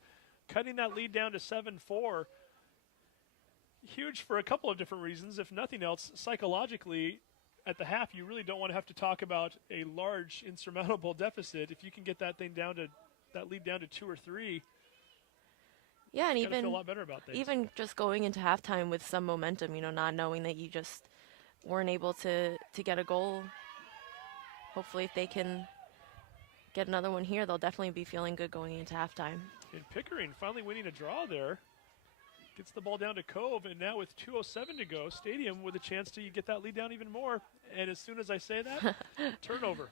cutting that lead down to 7-4. Huge for a couple of different reasons. If nothing else, psychologically, at the half, you really don't want to have to talk about a large, insurmountable deficit. If you can get that thing down to that lead down to 2 or 3, yeah, and feel a lot better about things. Even just going into halftime with some momentum, not knowing that you just weren't able to get a goal. Hopefully, if they can get another one here, they'll definitely be feeling good going into halftime. And Pickering finally winning a draw there. Gets the ball down to Cove, and now with 2:07 to go, Stadium with a chance to get that lead down even more. And as soon as I say that, turnover.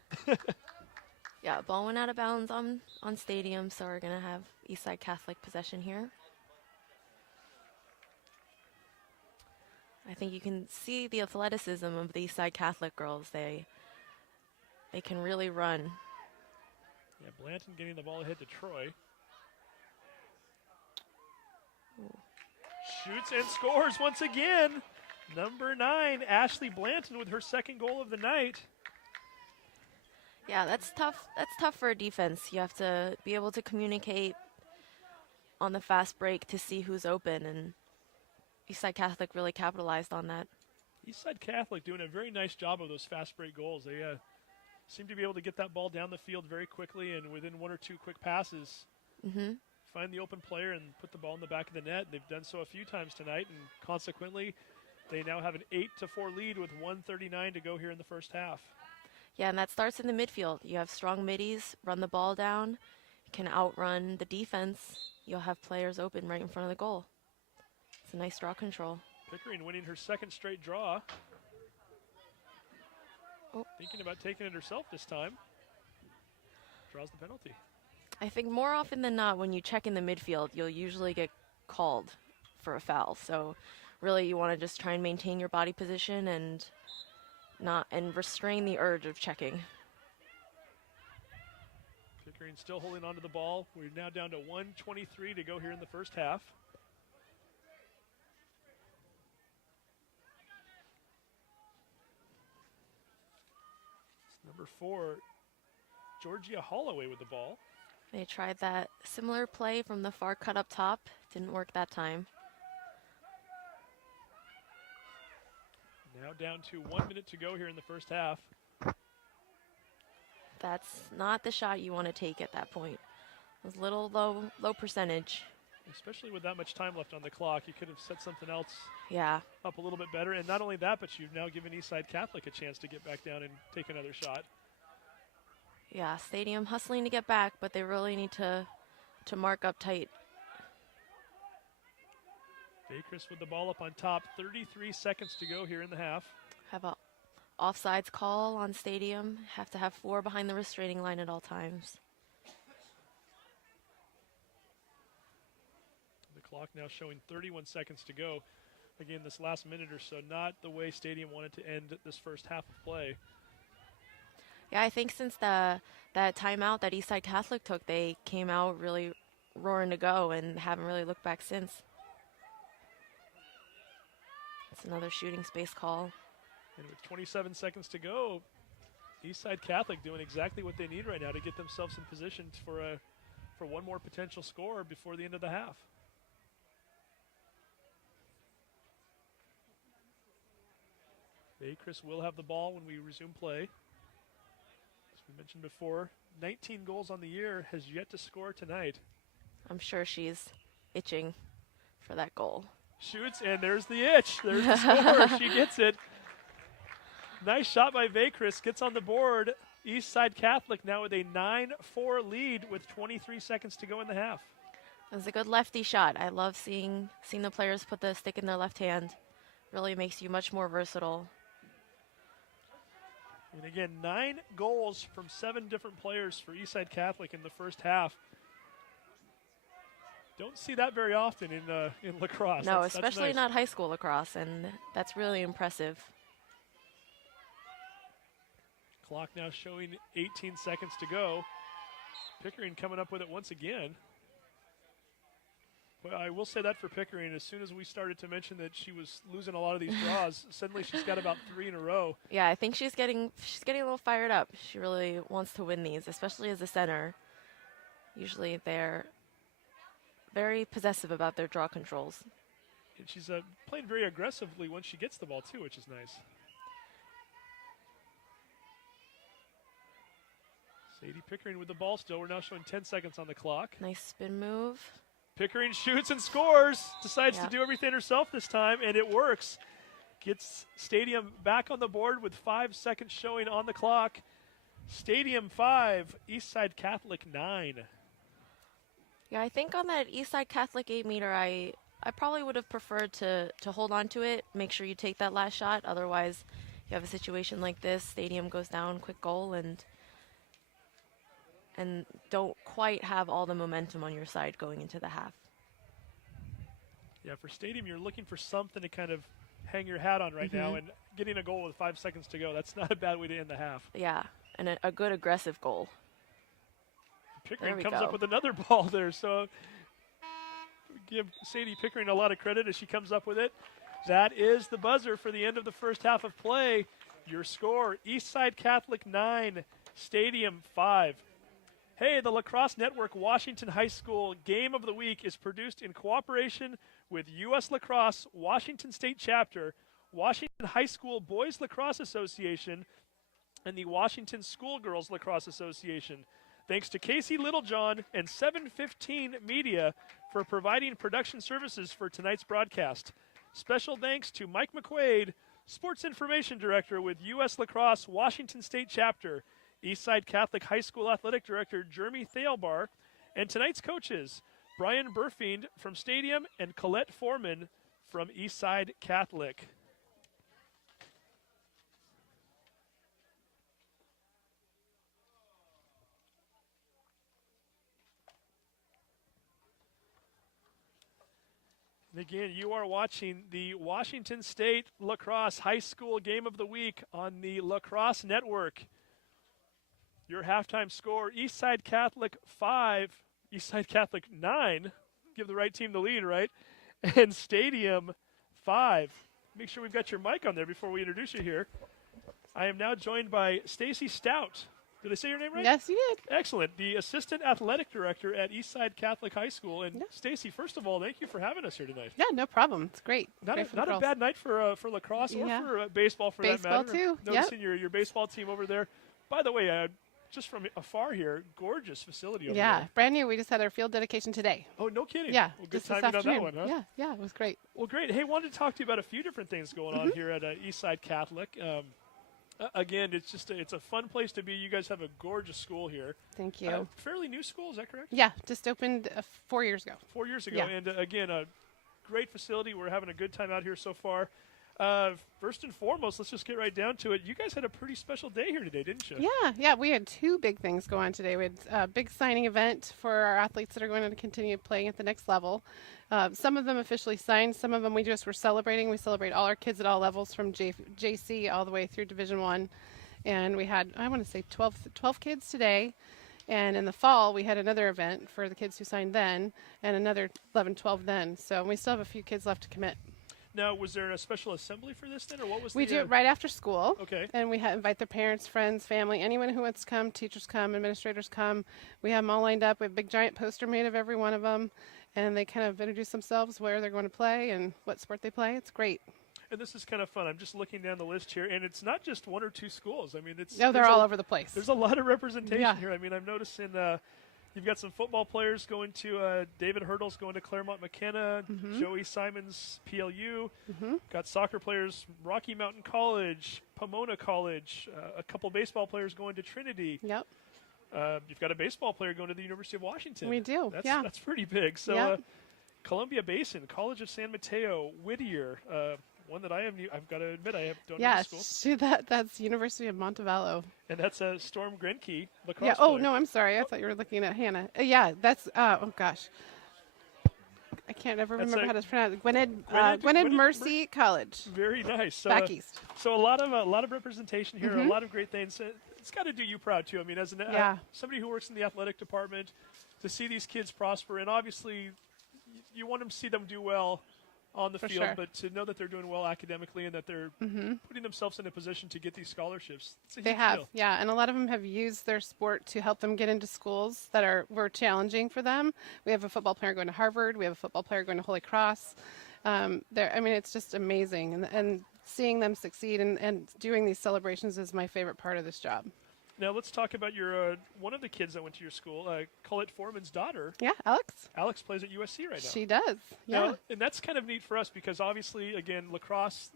Yeah, ball went out of bounds on Stadium, so we're going to have Eastside Catholic possession here. I think you can see the athleticism of the Eastside Catholic girls. They can really run. Yeah, Blanton getting the ball ahead to Troy. Ooh. Shoots and scores once again. Number 9, Ashley Blanton with her second goal of the night. Yeah, that's tough. That's tough for a defense. You have to be able to communicate on the fast break to see who's open, and Eastside Catholic really capitalized on that. Eastside Catholic doing a very nice job of those fast break goals. They seem to be able to get that ball down the field very quickly, and within 1 or 2 quick passes, find the open player and put the ball in the back of the net. They've done so a few times tonight, and consequently, they now have an 8-4 lead with 1:39 to go here in the first half. Yeah, and that starts in the midfield. You have strong middies, run the ball down, can outrun the defense. You'll have players open right in front of the goal. It's a nice draw control. Pickering winning her second straight draw. Oh. Thinking about taking it herself this time. Draws the penalty. I think more often than not, when you check in the midfield, you'll usually get called for a foul. So really you want to just try and maintain your body position and restrain the urge of checking. Pickering still holding onto the ball. We're now down to 1:23 to go here in the first half. It's number 4, Georgia Holloway with the ball. They tried that similar play from the far cut up top. Didn't work that time. Now down to 1 minute to go here in the first half. That's not the shot you want to take at that point. It was a little low percentage. Especially with that much time left on the clock, you could have set something else up a little bit better. And not only that, but you've now given Eastside Catholic a chance to get back down and take another shot. Yeah, Stadium hustling to get back, but they really need to mark up tight. Baycrest with the ball up on top. 33 seconds to go here in the half. Have a offsides call on Stadium. Have to have 4 behind the restraining line at all times. The clock now showing 31 seconds to go. Again, this last minute or so, not the way Stadium wanted to end this first half of play. Yeah, I think since that timeout that Eastside Catholic took, they came out really roaring to go and haven't really looked back since. It's another shooting space call. And with 27 seconds to go, Eastside Catholic doing exactly what they need right now to get themselves in position for one more potential score before the end of the half. Baycrest will have the ball when we resume play. As we mentioned before, 19 goals on the year, has yet to score tonight. I'm sure she's itching for that goal. Shoots, and there's the itch. There's the score. She gets it. Nice shot by Baycrest. Gets on the board. Eastside Catholic now with a 9-4 lead with 23 seconds to go in the half. It was a good lefty shot. I love seeing the players put the stick in their left hand. Really makes you much more versatile. And again, 9 goals from 7 different players for Eastside Catholic in the first half. Don't see that very often in lacrosse. No, that's especially nice. not high school lacrosse, and that's really impressive. Clock now showing 18 seconds to go. Pickering coming up with it once again. Well, I will say that for Pickering. As soon as we started to mention that she was losing a lot of these draws, suddenly she's got about 3 in a row. Yeah, I think she's getting a little fired up. She really wants to win these, especially as a center. Usually they're very possessive about their draw controls. And she's playing very aggressively once she gets the ball, too, which is nice. Sadie Pickering with the ball still. We're now showing 10 seconds on the clock. Nice spin move. Pickering shoots and scores. Decides to do everything herself this time, and it works. Gets Stadium back on the board with 5 seconds showing on the clock. Stadium 5, Eastside Catholic 9. Yeah, I think on that Eastside Catholic 8-meter, I probably would have preferred to hold on to it, make sure you take that last shot. Otherwise, you have a situation like this, Stadium goes down, quick goal, and don't quite have all the momentum on your side going into the half. Yeah, for Stadium, you're looking for something to kind of hang your hat on right now, and getting a goal with 5 seconds to go, that's not a bad way to end the half. Yeah, and a good aggressive goal. Pickering comes up with another ball there, so give Sadie Pickering a lot of credit as she comes up with it. That is the buzzer for the end of the first half of play. Your score, Eastside Catholic 9, Stadium 5. Hey, the Lacrosse Network Washington High School Game of the Week is produced in cooperation with U.S. Lacrosse Washington State Chapter, Washington High School Boys Lacrosse Association, and the Washington Schoolgirls Lacrosse Association. Thanks to Casey Littlejohn and 715 Media for providing production services for tonight's broadcast. Special thanks to Mike McQuaid, Sports Information Director with U.S. Lacrosse Washington State Chapter, Eastside Catholic High School Athletic Director Jeremy Thalbar, and tonight's coaches, Brian Burfiend from Stadium and Colette Foreman from Eastside Catholic. And again, you are watching the Washington State Lacrosse High School Game of the Week on the Lacrosse Network. Your halftime score, Eastside Catholic 5, Eastside Catholic 9. Give the right team the lead, right? And Stadium 5. Make sure we've got your mic on there before we introduce you here. I am now joined by Stacy Stout. Did I say your name right? Yes, you did. Excellent. The Assistant Athletic Director at Eastside Catholic High School. And Stacy, first of all, thank you for having us here tonight. Yeah, no problem. It's great. Not a bad night for lacrosse or for baseball for that matter. Baseball too. Noticing your baseball team over there. By the way, just from afar here, gorgeous facility over there. Yeah, brand new. We just had our field dedication today. Oh, no kidding. Yeah, well, good just this timing on that afternoon. one, huh? Yeah, it was great. Well, great. Hey, wanted to talk to you about a few different things going on here at Eastside Catholic. Again, it's a fun place to be. You guys have a gorgeous school here. Thank you. Fairly new school, is that correct? Yeah, just opened 4 years ago. 4 years ago, Yeah. and again, a great facility. We're having a good time out here so far. First and foremost, let's just get right down to it. You guys had a pretty special day here today, didn't you? Yeah, we had two big things go on today. We had a big signing event for our athletes that are going to continue playing at the next level. Some of them officially signed. Some of them we just were celebrating. We celebrate all our kids at all levels from JC all the way through Division I. And we had, I want to say, 12 kids today. And in the fall, we had another event for the kids who signed then and another 11, 12 then. So we still have a few kids left to commit. Now, was there a special assembly for this then, or what was We do it right after school. Okay. And we invite their parents, friends, family, anyone who wants to come. Teachers come, administrators come. We have them all lined up. We have a big giant poster made of every one of them. And they kind of introduce themselves, where they're going to play and what sport they play. It's great. And this is kind of fun. I'm just looking down the list here, and it's not just one or two schools. I mean, they're all over the place. There's a lot of representation Yeah. here. I mean, I'm noticing you've got some football players going to David Hurdle's going to Claremont McKenna, Joey Simons, PLU. Got soccer players, Rocky Mountain College, Pomona College, a couple baseball players going to Trinity. Yep. You've got a baseball player going to the University of Washington. We do, That's pretty big. So Yep. Columbia Basin, College of San Mateo, Whittier, one that I've got to admit I don't know the school. That's University of Montevallo. And that's Storm Grenke, lacrosse Yeah. Oh player. no, I'm sorry. I thought you were looking at Hannah. Yeah, that's. Oh gosh, I can't ever remember how to pronounce it. Gwynedd Mercy College. Very nice. Back east. So a lot of representation here, a lot of great things. It's got to do you proud too. I mean, as somebody who works in the athletic department, to see these kids prosper, and obviously you want to see them do well on the For field, sure. but to know that they're doing well academically and that they're putting themselves in a position to get these scholarships, it's a They huge have, deal. yeah, and a lot of them have used their sport to help them get into schools that were challenging for them. We have a football player going to Harvard. We have a football player going to Holy Cross. It's just amazing, and seeing them succeed and doing these celebrations is my favorite part of this job. Now let's talk about your one of the kids that went to your school, Colette Foreman's daughter. Yeah, Alex. Alex plays at USC right now. She does. Yeah. Now, and that's kind of neat for us because obviously, again, lacrosse,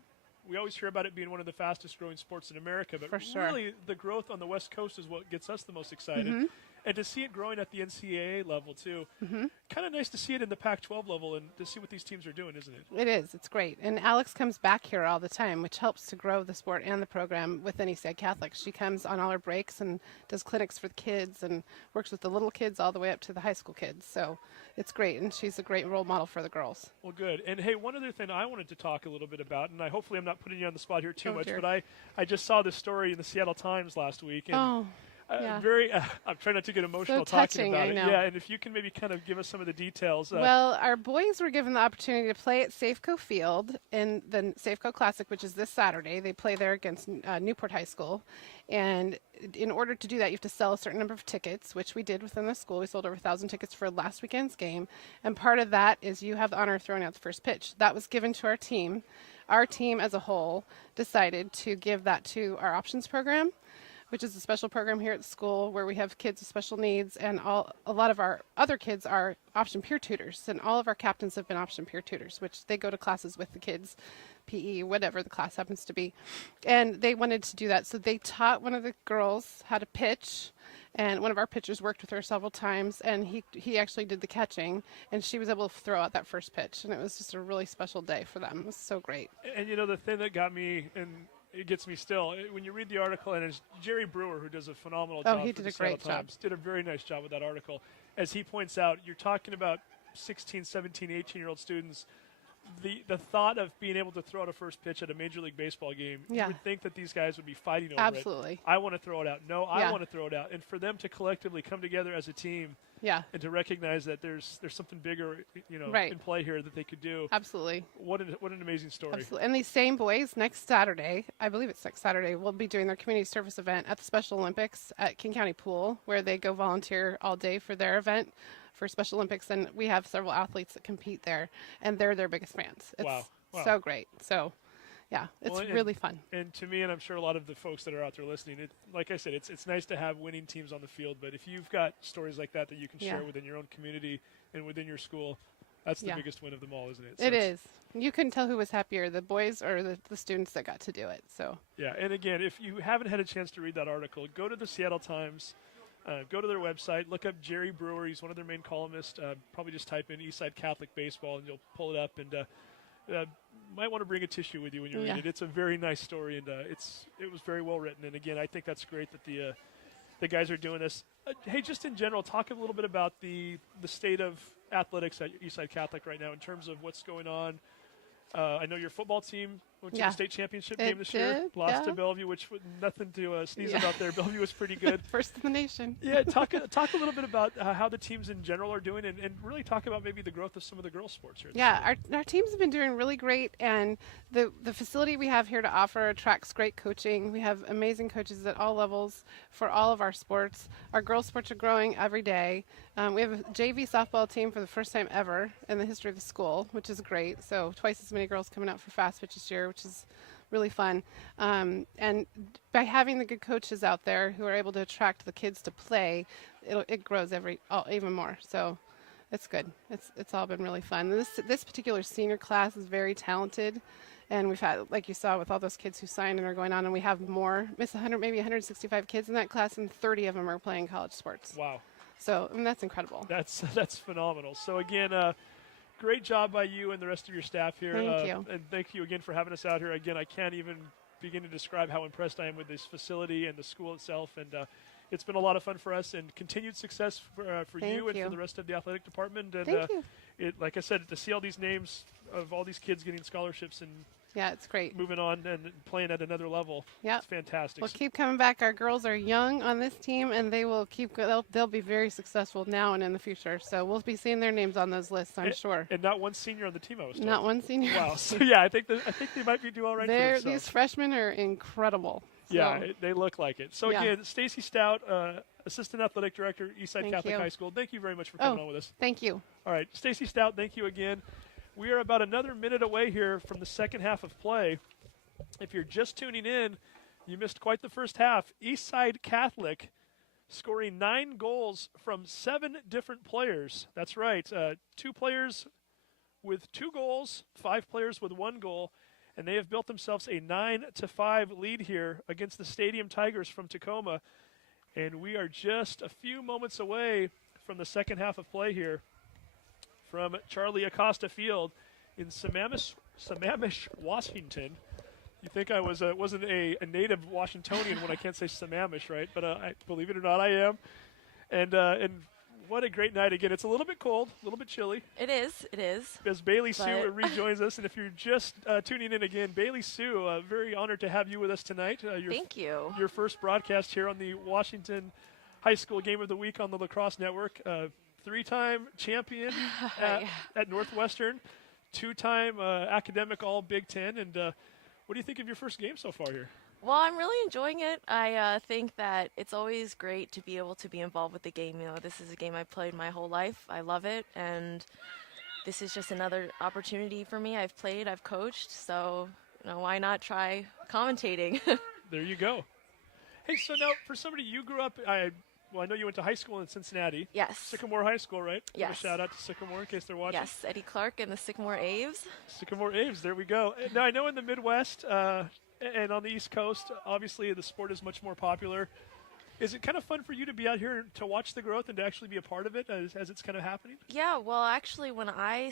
we always hear about it being one of the fastest growing sports in America, but For sure. really the growth on the West Coast is what gets us the most excited. And to see it growing at the NCAA level, too. Kind of nice to see it in the Pac-12 level and to see what these teams are doing, isn't it? It is. It's great. And Alex comes back here all the time, which helps to grow the sport and the program within Eastside Catholic. She comes on all her breaks and does clinics for the kids and works with the little kids all the way up to the high school kids. So it's great, and she's a great role model for the girls. Well, good. And, hey, one other thing I wanted to talk a little bit about, and hopefully I'm not putting you on the spot here too much, dear. but I just saw this story in the Seattle Times last week. And Yeah. I'm trying not to get emotional So talking touching, about I it. know. Yeah, and if you can maybe kind of give us some of the details. Well, our boys were given the opportunity to play at Safeco Field in the Safeco Classic, which is this Saturday. They play there against Newport High School. And in order to do that, you have to sell a certain number of tickets, which we did within the school. We sold over 1,000 tickets for last weekend's game. And part of that is you have the honor of throwing out the first pitch. That was given to our team. Our team as a whole decided to give that to our options program, which is a special program here at the school where we have kids with special needs, and a lot of our other kids are option peer tutors, and all of our captains have been option peer tutors, which they go to classes with the kids, PE, whatever the class happens to be. And they wanted to do that, so they taught one of the girls how to pitch, and one of our pitchers worked with her several times, and he actually did the catching, and she was able to throw out that first pitch, and it was just a really special day for them. It was so great. And, the thing that got me, and it gets me still, when you read the article, and it's Jerry Brewer, who does a phenomenal job he for did the a great Seattle job. Times, did a very nice job with that article. As he points out, you're talking about 16, 17, 18-year-old students. The thought of being able to throw out a first pitch at a Major League Baseball game, you Yeah. would think that these guys would be fighting over Absolutely. it. I want to throw it out. No, I Yeah. want to throw it out. And for them to collectively come together as a team Yeah, and to recognize that there's something bigger, Right. in play here that they could do. absolutely. What an amazing story. Absolutely. And these same boys next Saturday, I believe it's next Saturday, will be doing their community service event at the Special Olympics at King County Pool, where they go volunteer all day for their event for Special Olympics. And we have several athletes that compete there, and they're their biggest fans. It's Wow. so great. So, yeah, it's Well, and- really fun. And to me, and I'm sure a lot of the folks that are out there listening, like I said, it's nice to have winning teams on the field. But if you've got stories like that you can Yeah. share within your own community and within your school, that's the Yeah. biggest win of them all, isn't it? It is. You couldn't tell who was happier, the boys or the students that got to do it. So, Yeah, and again, if you haven't had a chance to read that article, go to the Seattle Times, go to their website, look up Jerry Brewer. He's one of their main columnists. Probably just type in Eastside Catholic Baseball, and you'll pull it up. And might want to bring a tissue with you when you read Yeah. it. It's a very nice story, and it was very well written. And again, I think that's great that the guys are doing this. Hey, just in general, talk a little bit about the state of athletics at Eastside Catholic right now in terms of what's going on. I know your football team went to Yeah. the state championship It game this year. did, Lost to yeah. Bellevue, which was nothing to sneeze Yeah. about there. Bellevue was pretty good. first in the nation. Yeah, talk a little bit about how the teams in general are doing, and really talk about maybe the growth of some of the girls' sports here. Yeah, our teams have been doing really great, and the facility we have here to offer attracts great coaching. We have amazing coaches at all levels for all of our sports. Our girls' sports are growing every day. We have a JV softball team for the first time ever in the history of the school, which is great. So twice as many girls coming out for fast pitch this year, which is really fun. And by having the good coaches out there who are able to attract the kids to play, it grows even more. So it's good. It's all been really fun. This particular senior class is very talented, and we've had, like you saw, with all those kids who signed and are going on, and we have more. Miss 100, maybe 165 kids in that class, and 30 of them are playing college sports. Wow. So that's incredible. That's phenomenal. So again, great job by you and the rest of your staff here. Thank you. And thank you again for having us out here. Again, I can't even begin to describe how impressed I am with this facility and the school itself. And it's been a lot of fun for us, and continued success for Thank you and you. for the rest of the athletic department. And Thank you. like I said, to see all these names of all these kids getting scholarships and Yeah, it's great. moving on and playing at another level. Yep. It's fantastic. We'll keep coming back. Our girls are young on this team, and they will keep. They'll be very successful now and in the future. So we'll be seeing their names on those lists, I'm sure. And not one senior on the team, I was told. Not one senior. Wow. So yeah, I think they might be doing all right for themselves. These freshmen are incredible. Yeah, they look like it. So Yeah. again, Stacy Stout, Assistant Athletic Director, Eastside Thank Catholic you. High School. Thank you very much for coming on with us. Thank you. All right, Stacy Stout, thank you again. We are about another minute away here from the second half of play. If you're just tuning in, you missed quite the first half. Eastside Catholic scoring 9 goals from 7 different players. That's right, 2 players with 2 goals, 5 players with 1 goal, and they have built themselves a 9-5 lead here against the Stadium Tigers from Tacoma. And we are just a few moments away from the second half of play here from Charlie Acosta Field in Sammamish, Washington. You think I wasn't a native Washingtonian when I can't say Sammamish, right? But I believe it or not, I am. And what a great night again. It's a little bit cold, a little bit chilly. It is. As Bailey Sue rejoins us, and if you're just tuning in again, Bailey Sue, very honored to have you with us tonight. Thank you. Your first broadcast here on the Washington High School Game of the Week on the Lacrosse Network. 3-time champion at Northwestern, 2-time academic All Big Ten, and what do you think of your first game so far here? Well, I'm really enjoying it. I think that it's always great to be able to be involved with the game. You know, this is a game I've played my whole life. I love it, and this is just another opportunity for me. I've played, I've coached, so why not try commentating? There you go. Hey, so now for somebody, you grew up, I know you went to high school in Cincinnati. Yes. Sycamore High School, right? Yes. Give a shout out to Sycamore in case they're watching. Yes, Eddie Clark and the Sycamore Aves. Sycamore Aves, there we go. Now, I know in the Midwest and on the East Coast, obviously the sport is much more popular. Is it kind of fun for you to be out here to watch the growth and to actually be a part of it as it's kind of happening? Yeah, well, actually, when I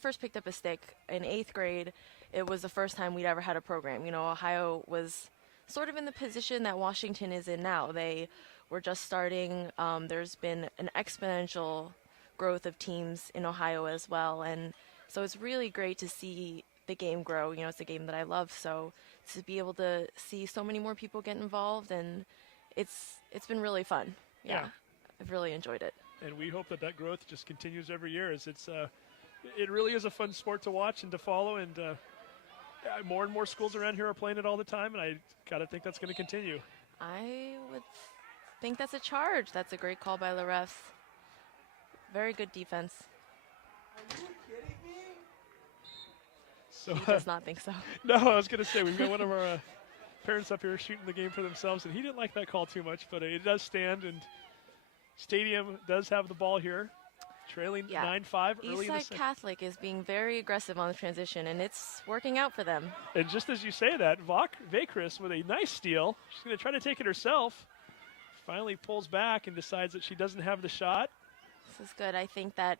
first picked up a stick in 8th grade, it was the first time we'd ever had a program. You know, Ohio was sort of in the position that Washington is in now. They were just starting. There's been an exponential growth of teams in Ohio as well, and so it's really great to see the game grow. You know, it's a game that I love, so to be able to see so many more people get involved, and it's been really fun. Yeah. I've really enjoyed it. And we hope that growth just continues every year, as it really is a fun sport to watch and to follow, and more and more schools around here are playing it all the time, and I gotta think that's going to continue. I would think that's a charge. That's a great call by the refs. Very good defense. Are you kidding me? So, He does not think so. No, I was going to say, we've got one of our parents up here shooting the game for themselves, and he didn't like that call too much, but it does stand, and Stadium does have the ball here, trailing 9-5 early in the Eastside second. Catholic is being very aggressive on the transition, and it's working out for them. And just as you say that, Vakris with a nice steal. She's going to try to take it herself. Finally pulls back and decides that she doesn't have the shot. This is good. I think that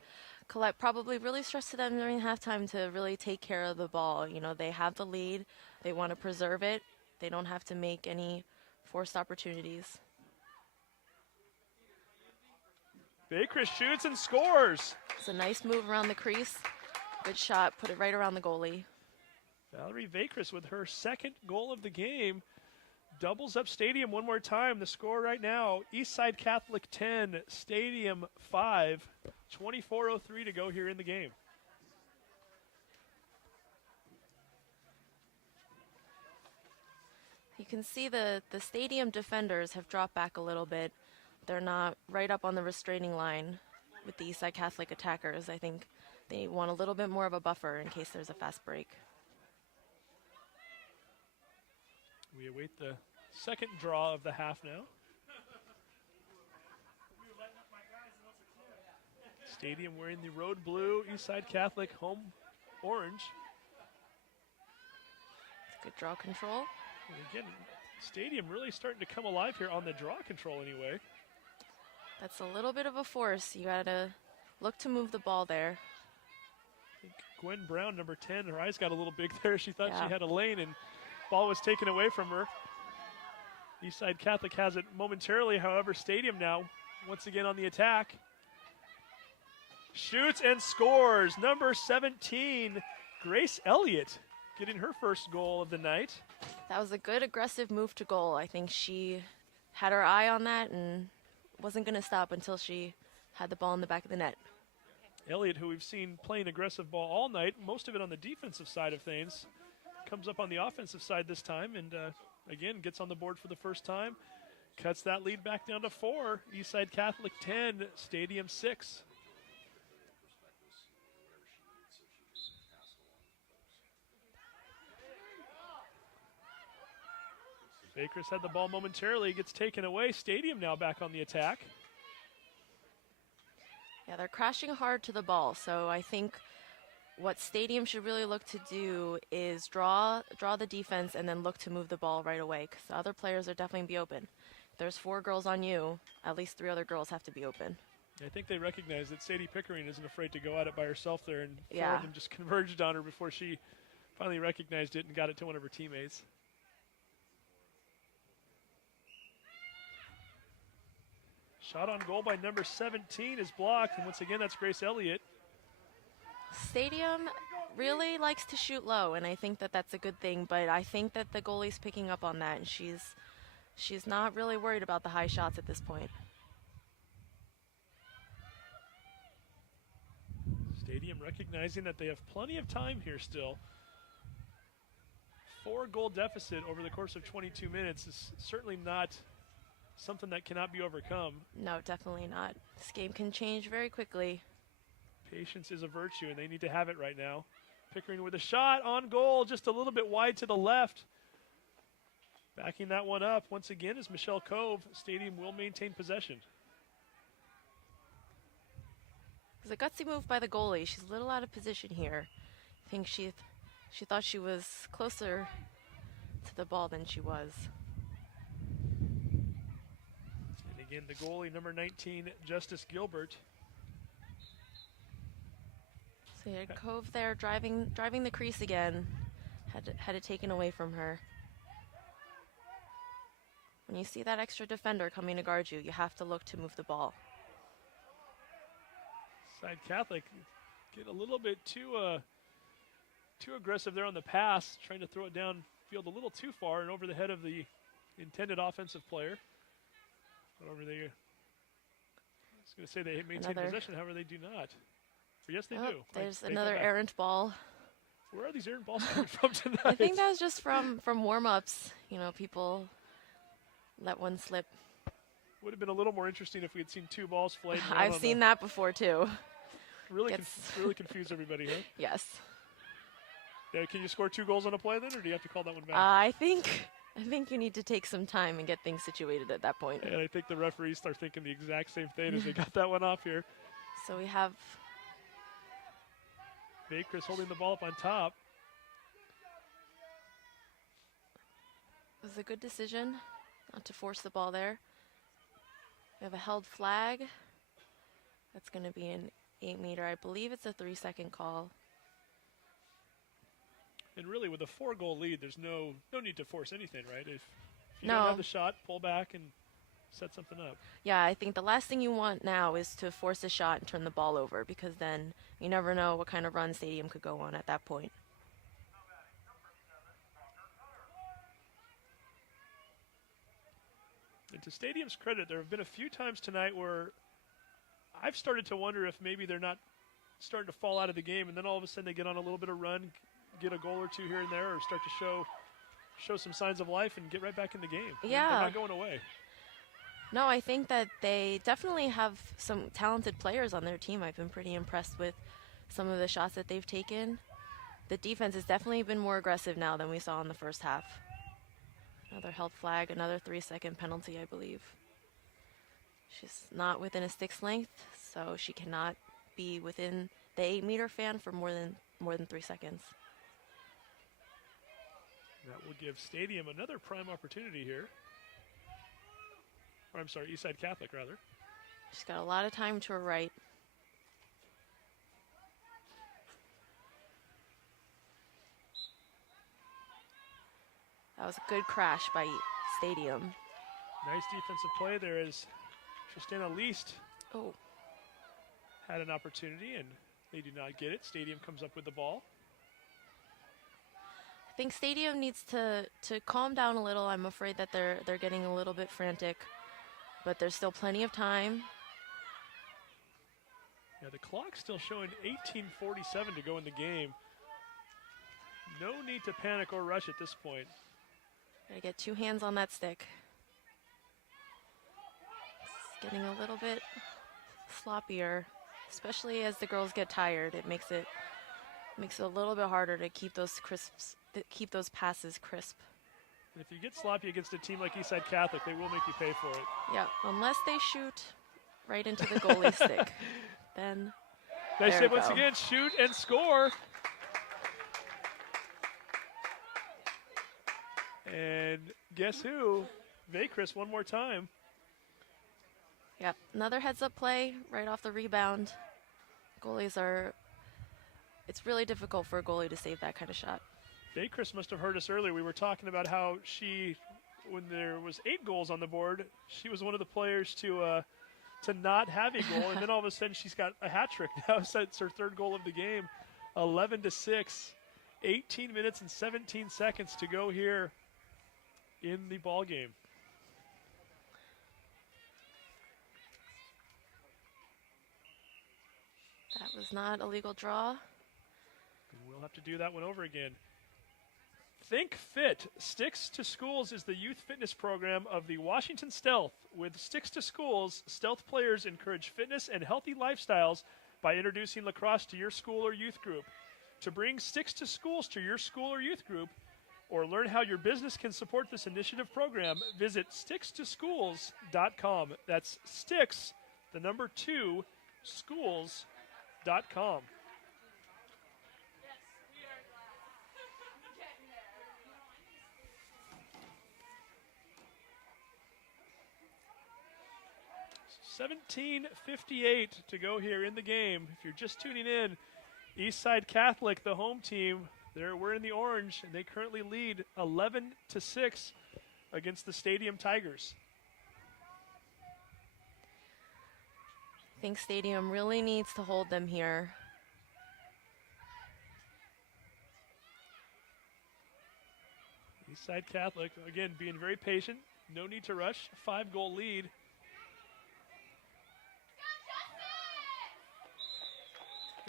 Colette probably really stressed to them during halftime to really take care of the ball. You know, they have the lead. They want to preserve it. They don't have to make any forced opportunities. Vakris shoots and scores. It's a nice move around the crease. Good shot. Put it right around the goalie. Valerie Vakris with her second goal of the game. Doubles up Stadium one more time. The score right now, Eastside Catholic 10, Stadium 5. 24:03 to go here in the game. You can see the Stadium defenders have dropped back a little bit. They're not right up on the restraining line with the Eastside Catholic attackers. I think they want a little bit more of a buffer in case there's a fast break. We await the second draw of the half now. Stadium wearing the road blue, Eastside Catholic home orange. Good draw control. And again, Stadium really starting to come alive here on the draw control anyway. That's a little bit of a force. You gotta look to move the ball there. I think Gwen Brown, number 10, her eyes got a little big there. She thought Yeah. she had a lane and ball was taken away from her. Eastside Catholic has it momentarily, however, Stadium now once again on the attack. Shoots and scores. Number 17, Grace Elliott getting her first goal of the night. That was a good aggressive move to goal. I think she had her eye on that and wasn't going to stop until she had the ball in the back of the net. Elliott, who we've seen playing aggressive ball all night, most of it on the defensive side of things, comes up on the offensive side this time and, again, gets on the board for the first time. Cuts that lead back down to 4. Eastside Catholic 10, Stadium 6. Bakers had the ball momentarily, gets taken away. Stadium now back on the attack. Yeah, they're crashing hard to the ball, so I think what Stadium should really look to do is draw the defense and then look to move the ball right away, because the other players are definitely be open. If there's 4 girls on you, at least 3 other girls have to be open. I think they recognize that Sadie Pickering isn't afraid to go at it by herself there, and 4 Yeah. of them just converged on her before she finally recognized it and got it to one of her teammates. Shot on goal by number 17 is blocked, and once again, that's Grace Elliott. Stadium really likes to shoot low, and I think that that's a good thing, but I think that the goalie's picking up on that, and she's not really worried about the high shots at this point. Stadium recognizing that they have plenty of time here still. 4-goal deficit over the course of 22 minutes is certainly not something that cannot be overcome. No, definitely not. This game can change very quickly. Patience is a virtue, and they need to have it right now. Pickering with a shot on goal, just a little bit wide to the left. Backing that one up once again is Michelle Cove. Stadium will maintain possession. It was a gutsy move by the goalie. She's a little out of position here. I think she thought she was closer to the ball than she was. And again, the goalie, number 19, Justice Gilbert. So you had Cove there driving the crease again. Had it taken away from her. When you see that extra defender coming to guard you, you have to look to move the ball. Side Catholic get a little bit too aggressive there on the pass, trying to throw it downfield a little too far and over the head of the intended offensive player. However, I was going to say they maintain possession, however they do not. Or yes, they do. There's another errant ball. Where are these errant balls coming from tonight? I think that was just from warm-ups. You know, people let one slip. Would have been a little more interesting if we had seen 2 balls flayed. I've seen that before, too. Really confuse everybody, huh? Yes. Yeah, can you score 2 goals on a play then, or do you have to call that one back? I think you need to take some time and get things situated at that point. And I think the referees are thinking the exact same thing as they got that one off here. So we have Bakers holding the ball up on top. It was a good decision not to force the ball there. We have a held flag. That's going to be an 8-meter. I believe it's a 3-second call. And really, with a 4-goal lead, there's no need to force anything, right? If you No. don't have the shot, pull back and set something up. Yeah, I think the last thing you want now is to force a shot and turn the ball over, because then you never know what kind of run Stadium could go on at that point. And to Stadium's credit, there have been a few times tonight where I've started to wonder if maybe they're not starting to fall out of the game, and then all of a sudden they get on a little bit of run, get a goal or 2 here and there, or start to show some signs of life and get right back in the game. Yeah. They're not going away. No, I think that they definitely have some talented players on their team. I've been pretty impressed with some of the shots that they've taken. The defense has definitely been more aggressive now than we saw in the first half. Another held flag, another 3-second penalty, I believe. She's not within a stick's length, so she cannot be within the 8-meter fan for more than 3 seconds. That will give Stadium another prime opportunity here. Or I'm sorry, Eastside Catholic, rather. She's got a lot of time to her right. That was a good crash by Stadium. Nice defensive play there as Tristana Least Oh, had an opportunity, and they do not get it. Stadium comes up with the ball. think Stadium needs to calm down a little. I'm afraid that they're getting a little bit frantic, but there's still plenty of time. Yeah, the clock's still showing 18:47 to go in the game. No need to panic or rush at this point. Gotta get 2 hands on that stick. It's getting a little bit sloppier, especially as the girls get tired. It makes it a little bit harder to keep those passes crisp. And if you get sloppy against a team like Eastside Catholic, they will make you pay for it. Yeah, unless they shoot right into the goalie stick, then Nice there save we once go. again, shoot and score. And guess who? Vacris one more time. Yep, another heads-up play right off the rebound. It's really difficult for a goalie to save that kind of shot. Vacris must have heard us earlier. We were talking about how when there was 8 goals on the board, she was one of the players to not have a goal, and then all of a sudden she's got a hat trick now. It's her 3rd goal of the game, 11-6, 18 minutes and 17 seconds to go here in the ball game. That was not a legal draw. And we'll have to do that one over again. Think Fit. Sticks to Schools is the youth fitness program of the Washington Stealth. With Sticks to Schools, Stealth players encourage fitness and healthy lifestyles by introducing lacrosse to your school or youth group. To bring Sticks to Schools to your school or youth group, or learn how your business can support this initiative program, visit stickstoschools.com. That's sticks, the number 2, schools.com. $17:58 to go here in the game. If you're just tuning in, Eastside Catholic, the home team, we're in the orange, and they currently lead 11-6 against the Stadium Tigers. I think Stadium really needs to hold them here. Eastside Catholic, again, being very patient. No need to rush. 5-goal lead.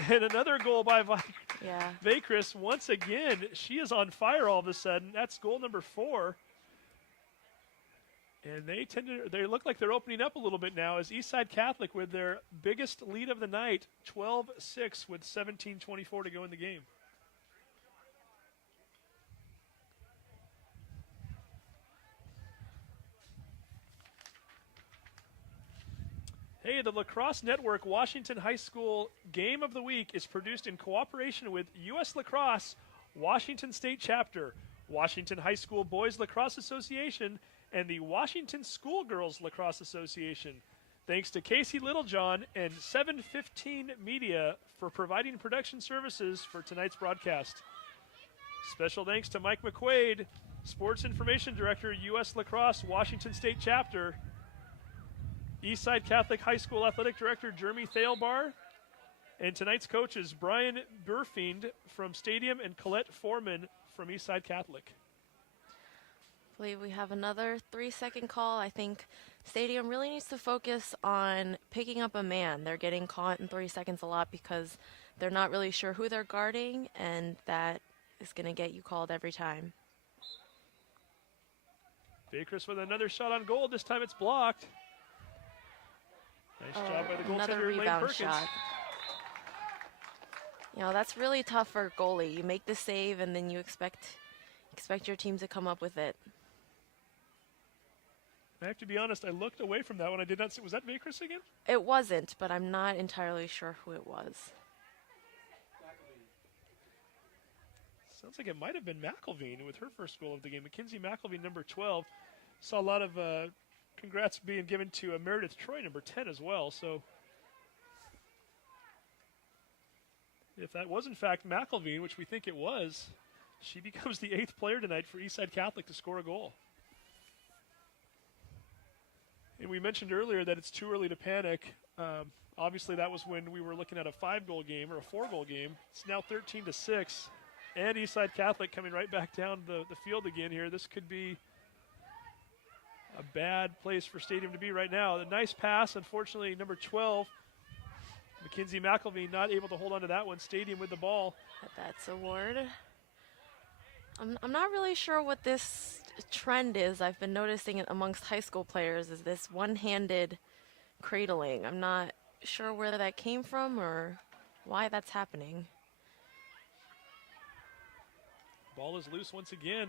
And another goal by Vacris. Once again, she is on fire all of a sudden. That's goal number 4. And they look like they're opening up a little bit now as Eastside Catholic with their biggest lead of the night, 12-6 with 17:24 to go in the game. Hey, the Lacrosse Network Washington High School Game of the Week is produced in cooperation with U.S. Lacrosse, Washington State Chapter, Washington High School Boys Lacrosse Association, and the Washington Schoolgirls Lacrosse Association. Thanks to Casey Littlejohn and 715 Media for providing production services for tonight's broadcast. Special thanks to Mike McQuaid, Sports Information Director, U.S. Lacrosse, Washington State Chapter, Eastside Catholic High School Athletic Director Jeremy Thailbar, and tonight's coaches Brian Burfiend from Stadium and Colette Foreman from Eastside Catholic. I believe we have another 3-second call. I think Stadium really needs to focus on picking up a man. They're getting caught in 3 seconds a lot because they're not really sure who they're guarding, and that is going to get you called every time. Vacris with another shot on goal. This time it's blocked. Nice job by the Another goaltender, Lane rebound Perkins. shot. You know, that's really tough for a goalie. You make the save, and then you expect your team to come up with it. I have to be honest, I looked away from that one. I did not see. Was that Vacris again? It wasn't, but I'm not entirely sure who it was. Sounds like it might have been McElveen with her first goal of the game. Mackenzie McElveen, number 12. Saw a lot of congrats being given to Meredith Troy, number 10 as well. So if that was in fact McElveen, which we think it was, she becomes the 8th player tonight for Eastside Catholic to score a goal. And we mentioned earlier that it's too early to panic. Obviously, that was when we were looking at a 5-goal game or a 4-goal game. It's now 13-6. And Eastside Catholic coming right back down the field again here. This could be a bad place for Stadium to be right now. A nice pass, unfortunately, number 12, Mackenzie McElveen, not able to hold on to that one. Stadium with the ball. That's a ward. I'm not really sure what this trend is. I've been noticing it amongst high school players is this one-handed cradling. I'm not sure where that came from or why that's happening. Ball is loose once again.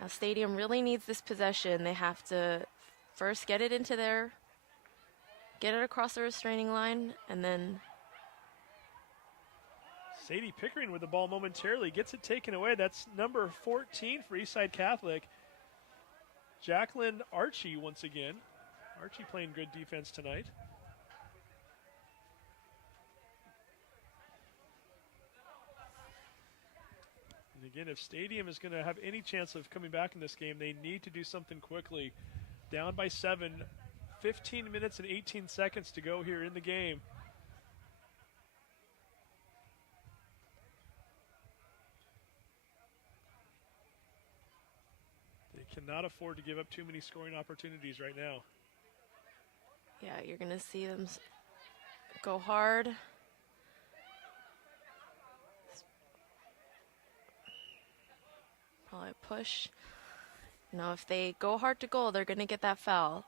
Now Stadium really needs this possession. They have to first get it into get it across the restraining line, and then Sadie Pickering with the ball momentarily gets it taken away. That's number 14 for Eastside Catholic. Jacqueline Archie once again. Archie playing good defense tonight. And again, if Stadium is going to have any chance of coming back in this game, they need to do something quickly. Down by 7, 15 minutes and 18 seconds to go here in the game. They cannot afford to give up too many scoring opportunities right now. yeah, you're going to see them go hard. Probably a push. If they go hard to goal, they're going to get that foul.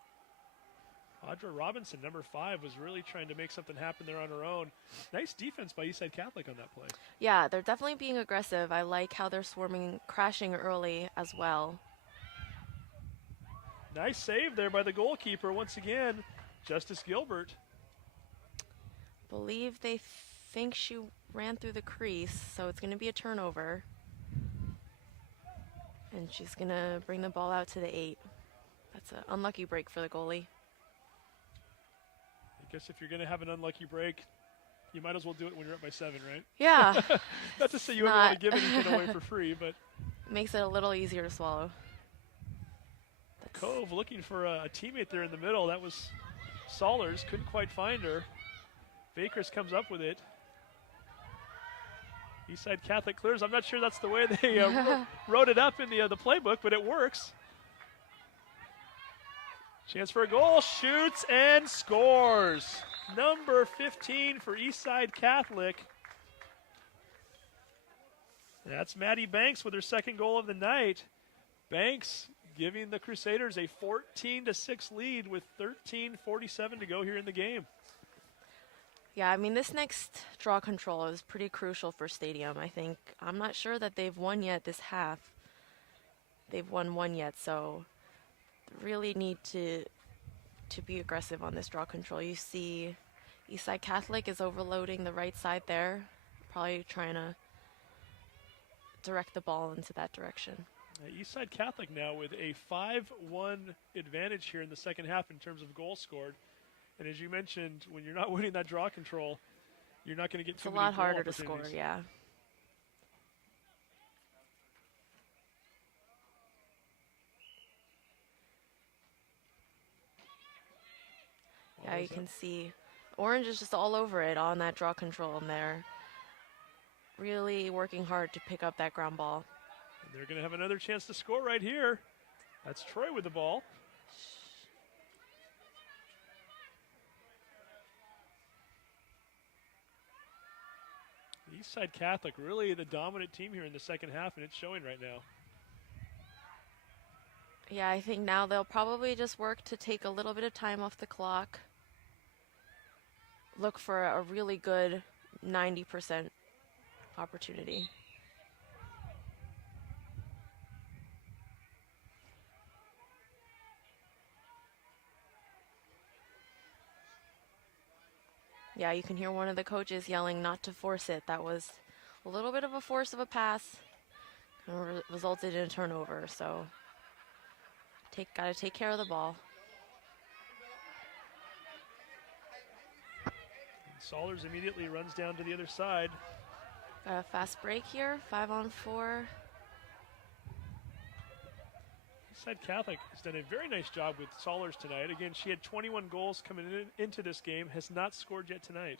Audra Robinson, number 5, was really trying to make something happen there on her own. Nice defense by Eastside Catholic on that play. Yeah, they're definitely being aggressive. I like how they're crashing early as well. Nice save there by the goalkeeper once again, Justice Gilbert. Believe they think she ran through the crease, so it's going to be a turnover. And she's going to bring the ball out to the 8. That's an unlucky break for the goalie. I guess if you're going to have an unlucky break, you might as well do it when you're up by 7, right? Yeah. Not to say you wouldn't want to give anything away for free, but makes it a little easier to swallow. Cove looking for a teammate there in the middle. That was Sollers. Couldn't quite find her. Bakers comes up with it. Eastside Catholic clears. I'm not sure that's the way they wrote it up in the playbook, but it works. Chance for a goal. Shoots and scores. Number 15 for Eastside Catholic. That's Maddie Banks with her second goal of the night. Banks giving the Crusaders a 14-6 lead with 13:47 to go here in the game. Yeah, I mean, this next draw control is pretty crucial for Stadium, I think. I'm not sure that they've won yet this half. They've won one yet, so really need to be aggressive on this draw control. You see Eastside Catholic is overloading the right side there, probably trying to direct the ball into that direction. Eastside Catholic now with a 5-1 advantage here in the second half in terms of goals scored. And as you mentioned, when you're not winning that draw control, you're not going to get too many goal opportunities. It's a lot harder to score, yeah. Yeah, you can see Orange is just all over it on that draw control, and they're really working hard to pick up that ground ball. And they're going to have another chance to score right here. That's Troy with the ball. Eastside Catholic really the dominant team here in the second half, and it's showing right now. Yeah, I think now they'll probably just work to take a little bit of time off the clock. Look for a really good 90% opportunity. Yeah, you can hear one of the coaches yelling not to force it. That was a little bit of a force of a pass and resulted in a turnover. So got to take care of the ball. And Sollers immediately runs down to the other side. Got a fast break here, 5-on-4. Eastside Catholic has done a very nice job with Sollers tonight. Again, she had 21 goals coming into this game, has not scored yet tonight.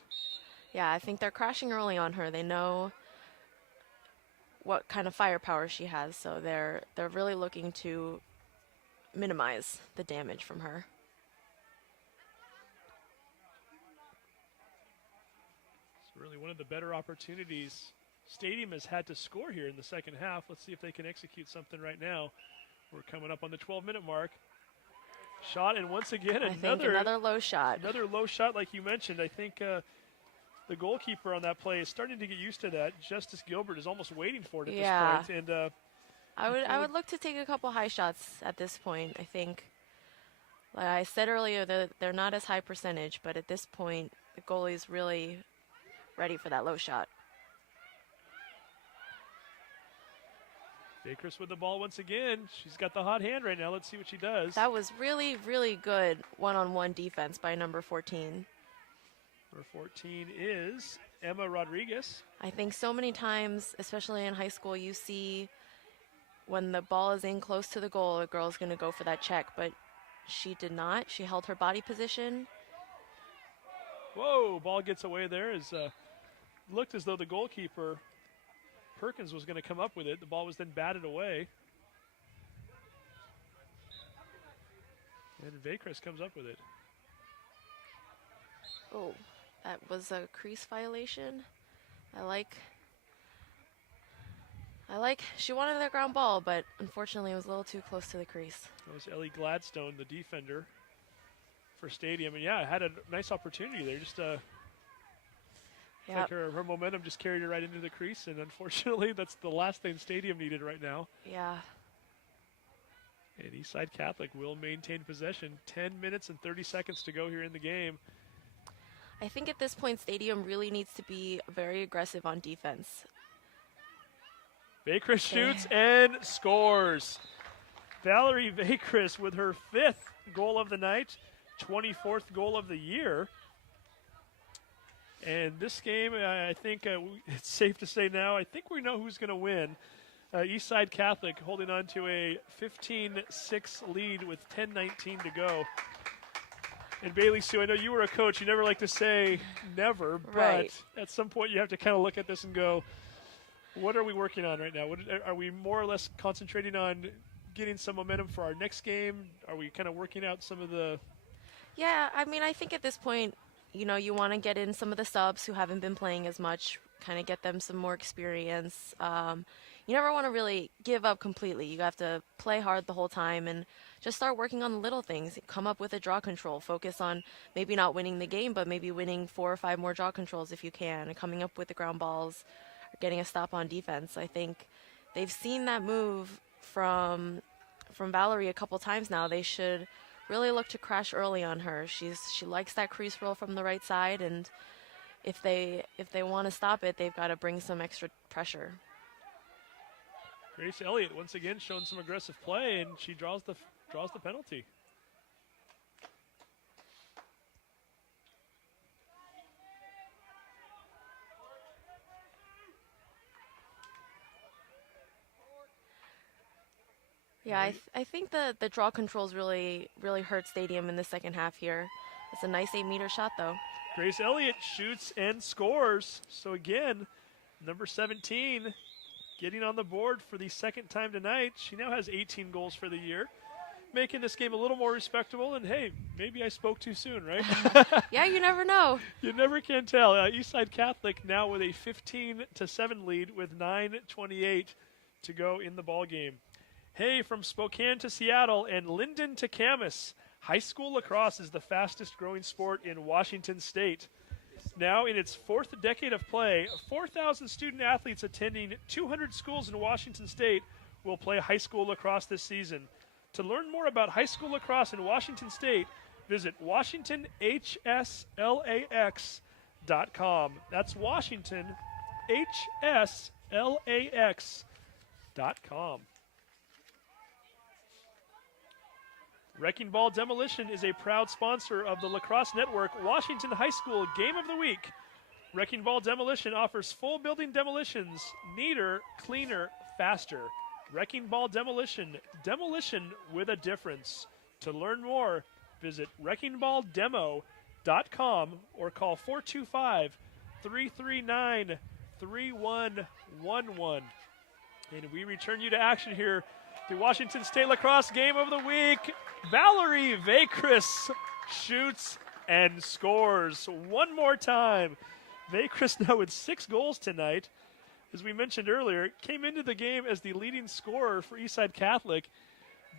Yeah, I think they're crashing early on her. They know what kind of firepower she has, so they're really looking to minimize the damage from her. It's really one of the better opportunities Stadium has had to score here in the second half. Let's see if they can execute something right now. We're coming up on the 12-minute mark. Shot, and once again, I think another low shot. Another low shot, like you mentioned. I think the goalkeeper on that play is starting to get used to that. Justice Gilbert is almost waiting for it at this point. And I would look to take a couple high shots at this point. I think, like I said earlier, they're not as high percentage, but at this point, the goalie's really ready for that low shot. Bakers with the ball once again. She's got the hot hand right now. Let's see what she does. That was really, really good one-on-one defense by number 14. Number 14 is Emma Rodriguez. I think so many times, especially in high school, you see when the ball is in close to the goal, a girl's going to go for that check, but she did not. She held her body position. Whoa, ball gets away there. Looked as though the goalkeeper, Perkins, was going to come up with it. The ball was then batted away. And Vacris comes up with it. Oh, that was a crease violation. She wanted the ground ball, but unfortunately it was a little too close to the crease. That was Ellie Gladstone, the defender for Stadium. And yeah, had a nice opportunity there. Just Yep. like her momentum just carried her right into the crease, and unfortunately that's the last thing Stadium needed right now. Yeah. And Eastside Catholic will maintain possession. 10 minutes and 30 seconds to go here in the game. I think at this point, Stadium really needs to be very aggressive on defense. Vacris shoots and scores. Valerie Vacris with her 5th goal of the night, 24th goal of the year. And this game, I think it's safe to say now, I think we know who's going to win. Eastside Catholic holding on to a 15-6 lead with 10:19 to go. And Bailey Sue, I know you were a coach. You never like to say never, but Right. at some point you have to kind of look at this and go, what are we working on right now? Are we more or less concentrating on getting some momentum for our next game? Are we kind of working out some of the... Yeah, I mean, I think at this point, you know, you want to get in some of the subs who haven't been playing as much, kind of get them some more experience. You never want to really give up completely. You have to play hard the whole time and just start working on the little things. Come up with a draw control. Focus on maybe not winning the game, but maybe winning 4 or 5 more draw controls if you can, and coming up with the ground balls, or getting a stop on defense. I think they've seen that move from Valerie a couple times now. They should really look to crash early on her. She likes that crease roll from the right side, and if they want to stop it, they've got to bring some extra pressure. Grace Elliott once again showing some aggressive play, and she draws the penalty. Yeah, I think the draw controls really hurt Stadium in the second half here. It's a nice 8-meter shot, though. Grace Elliott shoots and scores. So again, number 17 getting on the board for the second time tonight. She now has 18 goals for the year, making this game a little more respectable. And hey, maybe I spoke too soon, right? Yeah, you never know. You never can tell. Eastside Catholic now with a 15-7 lead with 9:28 to go in the ball game. Hey, from Spokane to Seattle and Linden to Camas, high school lacrosse is the fastest growing sport in Washington State. Now in its 4th decade of play, 4,000 student athletes attending 200 schools in Washington State will play high school lacrosse this season. To learn more about high school lacrosse in Washington State, visit WashingtonHSLAX.com. That's WashingtonHSLAX.com. Wrecking Ball Demolition is a proud sponsor of the Lacrosse Network Washington High School Game of the Week. Wrecking Ball Demolition offers full building demolitions, neater, cleaner, faster. Wrecking Ball Demolition, demolition with a difference. To learn more, visit wreckingballdemo.com or call 339 3111. And we return you to action here. The Washington State Lacrosse Game of the Week. Valerie Vacris shoots and scores one more time. Vacris now with 6 goals tonight. As we mentioned earlier, came into the game as the leading scorer for Eastside Catholic.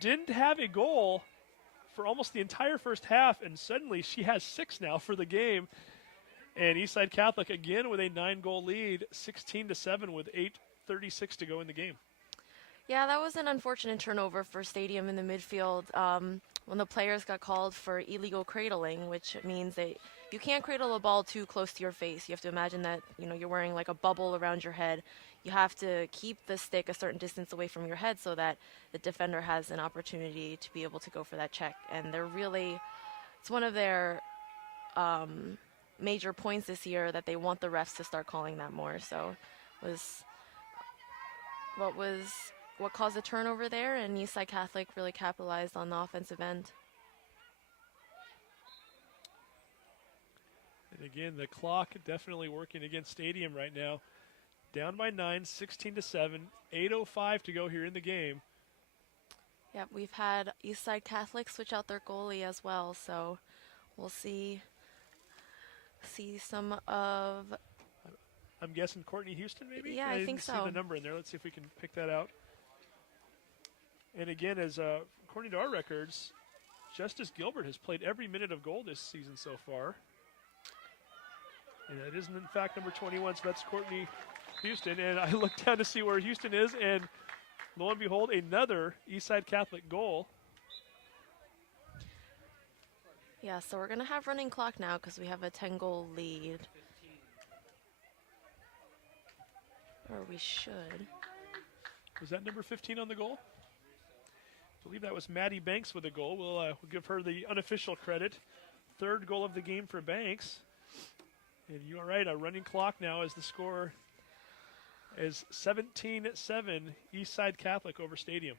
Didn't have a goal for almost the entire first half, and suddenly she has 6 now for the game. And Eastside Catholic again with a 9-goal lead, 16-7 with 8:36 to go in the game. Yeah, that was an unfortunate turnover for Stadium in the midfield when the players got called for illegal cradling, which means that you can't cradle a ball too close to your face. You have to imagine that, you're wearing like a bubble around your head. You have to keep the stick a certain distance away from your head so that the defender has an opportunity to be able to go for that check. And it's one of their major points this year that they want the refs to start calling that more. So what caused the turnover there, and Eastside Catholic really capitalized on the offensive end. And again, the clock definitely working against Stadium right now. Down by 9, 16-7, 8:05 to go here in the game. Yep, we've had Eastside Catholic switch out their goalie as well, so we'll see some of... I'm guessing Courtney Houston, maybe? Yeah, I think didn't so. see the number in there. Let's see if we can pick that out. And again, according to our records, Justice Gilbert has played every minute of goal this season so far. And that isn't, in fact, number 21, so that's Courtney Houston. And I looked down to see where Houston is, and lo and behold, another Eastside Catholic goal. Yeah, so we're going to have running clock now because we have a 10-goal lead. Or we should. Was that number 15 on the goal? I believe that was Maddie Banks with a goal. We'll give her the unofficial credit. 3rd goal of the game for Banks. And you are right, a running clock now as the score is 17-7, Eastside Catholic over Stadium.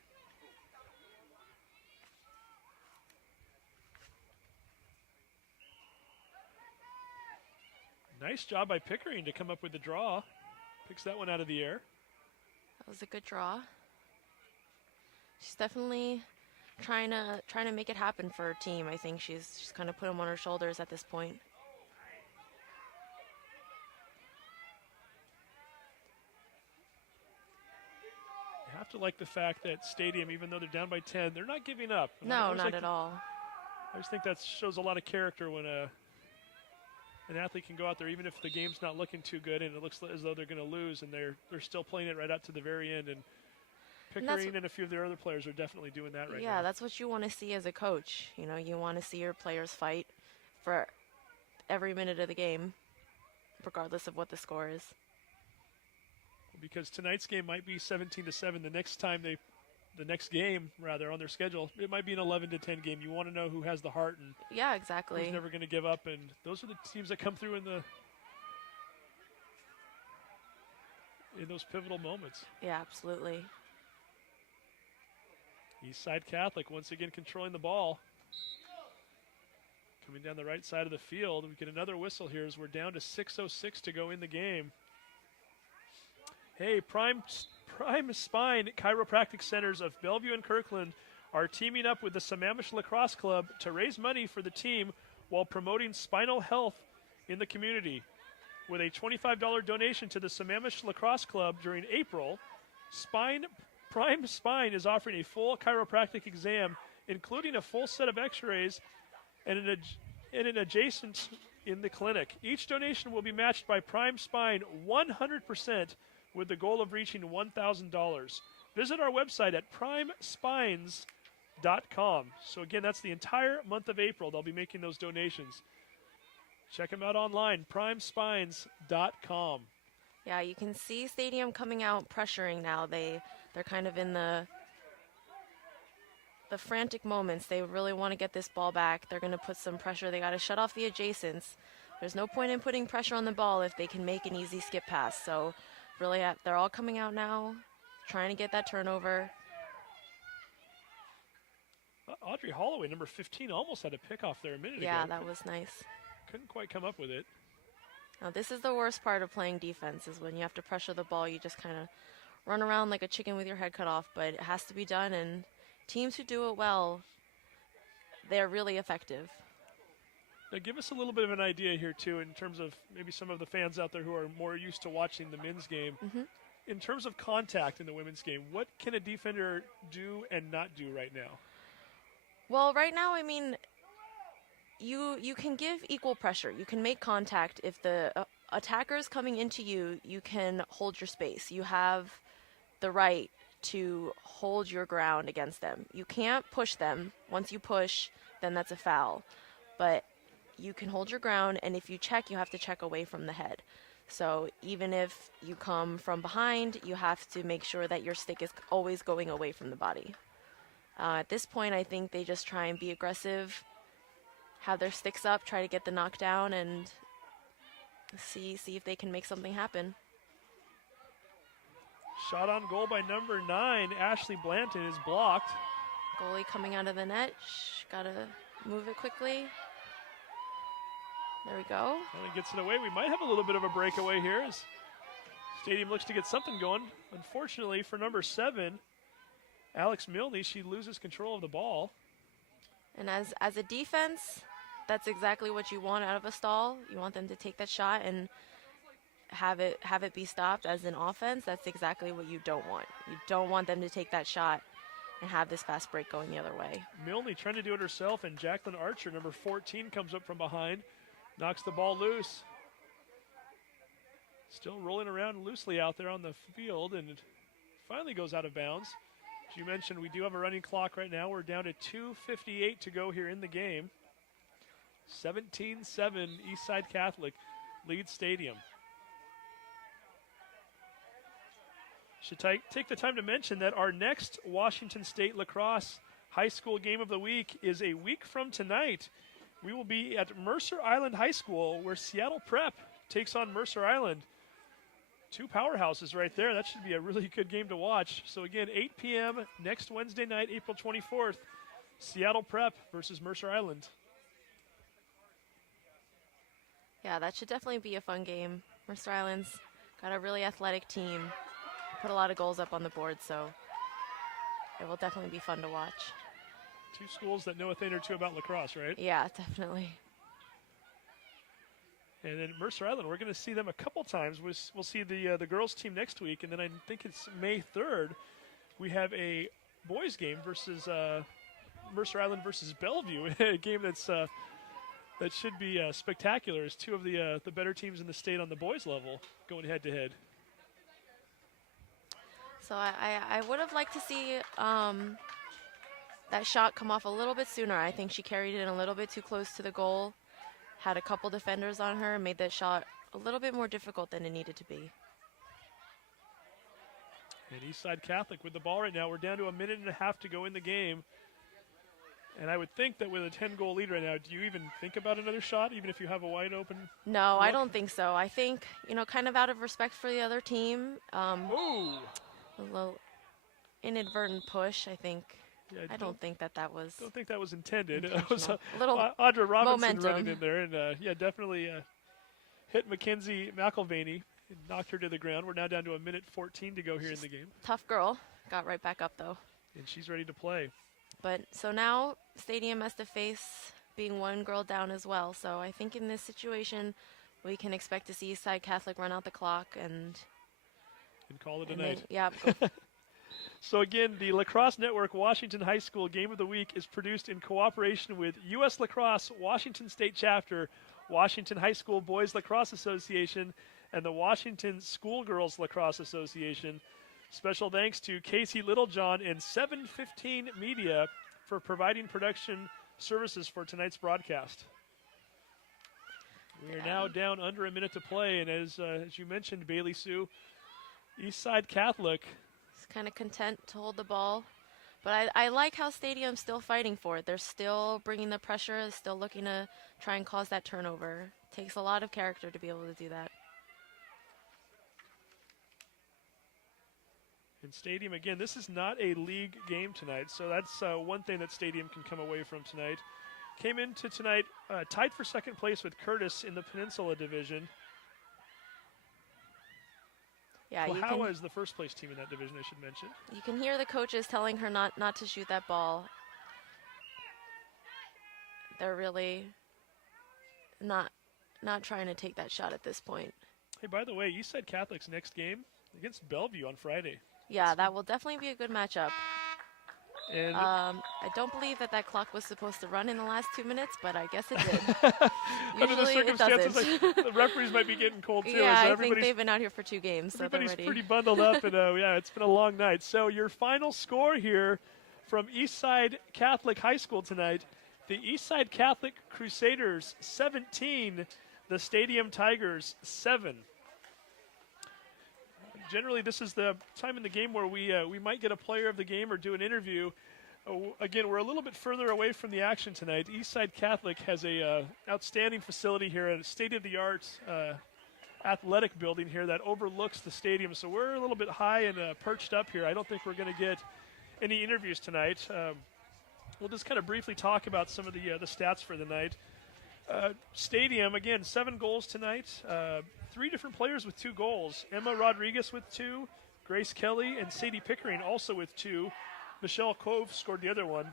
Nice job by Pickering to come up with the draw. Picks that one out of the air. That was a good draw. She's definitely trying to make it happen for her team. I think she's kind of put them on her shoulders at this point. You have to like the fact that Stadium, even though they're down by 10, they're not giving up. No, not at all. I just think that shows a lot of character when an athlete can go out there, even if the game's not looking too good and it looks as though they're going to lose, and they're still playing it right out to the very end. And Pickering and a few of their other players are definitely doing that right now. Yeah, that's what you want to see as a coach. You want to see your players fight for every minute of the game, regardless of what the score is. Because tonight's game might be 17-7. The next game on their schedule, it might be an 11-10 game. You want to know who has the heart and yeah, exactly. who's never going to give up. And those are the teams that come through in those pivotal moments. Yeah, absolutely. Eastside Catholic once again controlling the ball. Coming down the right side of the field. We get another whistle here as we're down to 6:06 to go in the game. Hey, Prime Spine Chiropractic Centers of Bellevue and Kirkland are teaming up with the Sammamish Lacrosse Club to raise money for the team while promoting spinal health in the community. With a $25 donation to the Sammamish Lacrosse Club during April, Prime Spine is offering a full chiropractic exam, including a full set of x-rays and an adjacent in the clinic. Each donation will be matched by Prime Spine 100%, with the goal of reaching $1,000. Visit our website at primespines.com. So again, that's the entire month of April. They'll be making those donations. Check them out online, primespines.com. Yeah, you can see Stadium coming out pressuring now. They're kind of in the frantic moments. They really want to get this ball back. They're going to put some pressure. They got to shut off the adjacents. There's no point in putting pressure on the ball if they can make an easy skip pass. So really, they're all coming out now, trying to get that turnover. Audrey Holloway, number 15, almost had a pick off there a minute ago. Yeah, that was nice. Couldn't quite come up with it. Now, this is the worst part of playing defense, is when you have to pressure the ball. You just kind of run around like a chicken with your head cut off, but it has to be done, and teams who do it well, they're really effective. Now give us a little bit of an idea here, too, in terms of maybe some of the fans out there who are more used to watching the men's game. In terms of contact in the women's game, what can a defender do and not do right now? Well, right now, I mean, you can give equal pressure. You can make contact. If the attacker is coming into you, you can hold your space. You have the right to hold your ground against them. You can't push them. Once you push, then that's a foul. But you can hold your ground, and if you check, you have to check away from the head. So even if you come from behind, you have to make sure that your stick is always going away from the body. At this point, I think they just try and be aggressive, have their sticks up, try to get the knockdown, and see if they can make something happen. Shot on goal by number 9, Ashley Blanton, is blocked. Goalie coming out of the net. Gotta move it quickly. There we go. And it gets it away. We might have a little bit of a breakaway here as Stadium looks to get something going. Unfortunately for number 7, Alex Milne, she loses control of the ball. And as a defense, that's exactly what you want out of a stall. You want them to take that shot and have it be stopped. As an offense, that's exactly what you don't want. You don't want them to take that shot and have this fast break going the other way. Milne trying to do it herself, and Jacqueline Archer, number 14, comes up from behind, knocks the ball loose. Still rolling around loosely out there on the field, and it finally goes out of bounds. As you mentioned, we do have a running clock right now. We're down to 2:58 to go here in the game. 17-7, Eastside Catholic leads Stadium. Should take the time to mention that our next Washington State lacrosse high school game of the week is a week from tonight. We will be at Mercer Island High School, where Seattle Prep takes on Mercer Island. Two powerhouses right there. That should be a really good game to watch. So again, 8 p.m. next Wednesday night, April 24th, Seattle Prep versus Mercer Island. Yeah, that should definitely be a fun game. Mercer Island's got a really athletic team. Put a lot of goals up on the board, so it will definitely be fun to watch. Two schools that know a thing or two about lacrosse, right? Yeah, definitely. And then Mercer Island, we're going to see them a couple times. We'll see the girls team next week, and then I think it's May 3rd. We have a boys game versus Mercer Island versus Bellevue, a game that should be spectacular. As two of the better teams in the state on the boys level going head to head. So I would have liked to see that shot come off a little bit sooner. I think she carried it a little bit too close to the goal, had a couple defenders on her, made that shot a little bit more difficult than it needed to be. And Eastside Catholic with the ball right now. We're down to a minute and a half to go in the game. And I would think that with a 10-goal lead right now, do you even think about another shot, even if you have a wide open No, look? I don't think so. I think, kind of out of respect for the other team, Ooh! a little inadvertent push, I think. Yeah, I don't think that was Don't think that was intended. It intentional. was A little Audra Robinson momentum. running in there, and definitely hit Mackenzie McElvaney and knocked her to the ground. We're now down to a minute 14 to go here in the game, Tough girl. Got right back up, though. and she's ready to play. But so now Stadium has to face being one girl down as well. So I think in this situation, we can expect to see Eastside Catholic run out the clock and Call it a and night. yeah. So again, the Lacrosse Network Washington High School Game of the Week is produced in cooperation with U.S. Lacrosse Washington State Chapter, Washington High School Boys Lacrosse Association, and the Washington Schoolgirls Lacrosse Association. Special thanks to Casey Littlejohn and 715 Media for providing production services for tonight's broadcast. We are now down under a minute to play, and as you mentioned, Bailey Sue, Eastside Catholic. It's kind of content to hold the ball. But I like how Stadium's still fighting for it. They're still bringing the pressure, still looking to try and cause that turnover. Takes a lot of character to be able to do that. And Stadium, again, this is not a league game tonight, so that's one thing that Stadium can come away from tonight. Came into tonight tied for second place with Curtis in the Peninsula Division. Yeah, Kohawa is the first place team in that division, I should mention. you can hear the coaches telling her not to shoot that ball. They're really not trying to take that shot at this point. Hey, by the way, Eastside Catholic's next game against Bellevue on Friday. Yeah, that will definitely be a good matchup. And I don't believe that clock was supposed to run in the last 2 minutes, but I guess it did. under the Usually it circumstances, doesn't. the referees might be getting cold too. Yeah, as I think everybody's- they've been out here for 2 games, so they're Everybody's ready. pretty bundled up, and yeah, it's been a long night. So your final score here from Eastside Catholic High School tonight: the Eastside Catholic Crusaders 17, the Stadium Tigers 7. Generally, this is the time in the game where we might get a player of the game or do an interview. Again, we're a little bit further away from the action tonight. Eastside Catholic has a outstanding facility here, a state-of-the-art athletic building here that overlooks the stadium. So we're a little bit high and perched up here. I don't think we're going to get any interviews tonight. We'll just kind of briefly talk about some of the stats for the night. Stadium, again, 7 goals tonight. 3 different players with 2 goals. Emma Rodriguez with 2, Grace Kelly and Sadie Pickering also with 2. Michelle Cove scored the other one.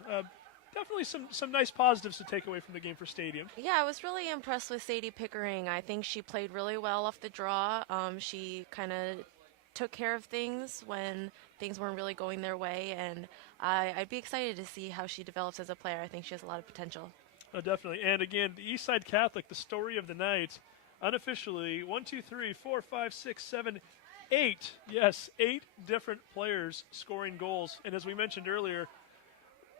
Definitely some nice positives to take away from the game for Stadium. Yeah, I was really impressed with Sadie Pickering. I think she played really well off the draw. She kind of took care of things when things weren't really going their way, and I'd be excited to see how she develops as a player. I think she has a lot of potential. Oh, definitely. And again, the Eastside Catholic, the story of the night, unofficially, 1, 2, 3, 4, 5, 6, 7, 8. Yes, 8 different players scoring goals. And as we mentioned earlier,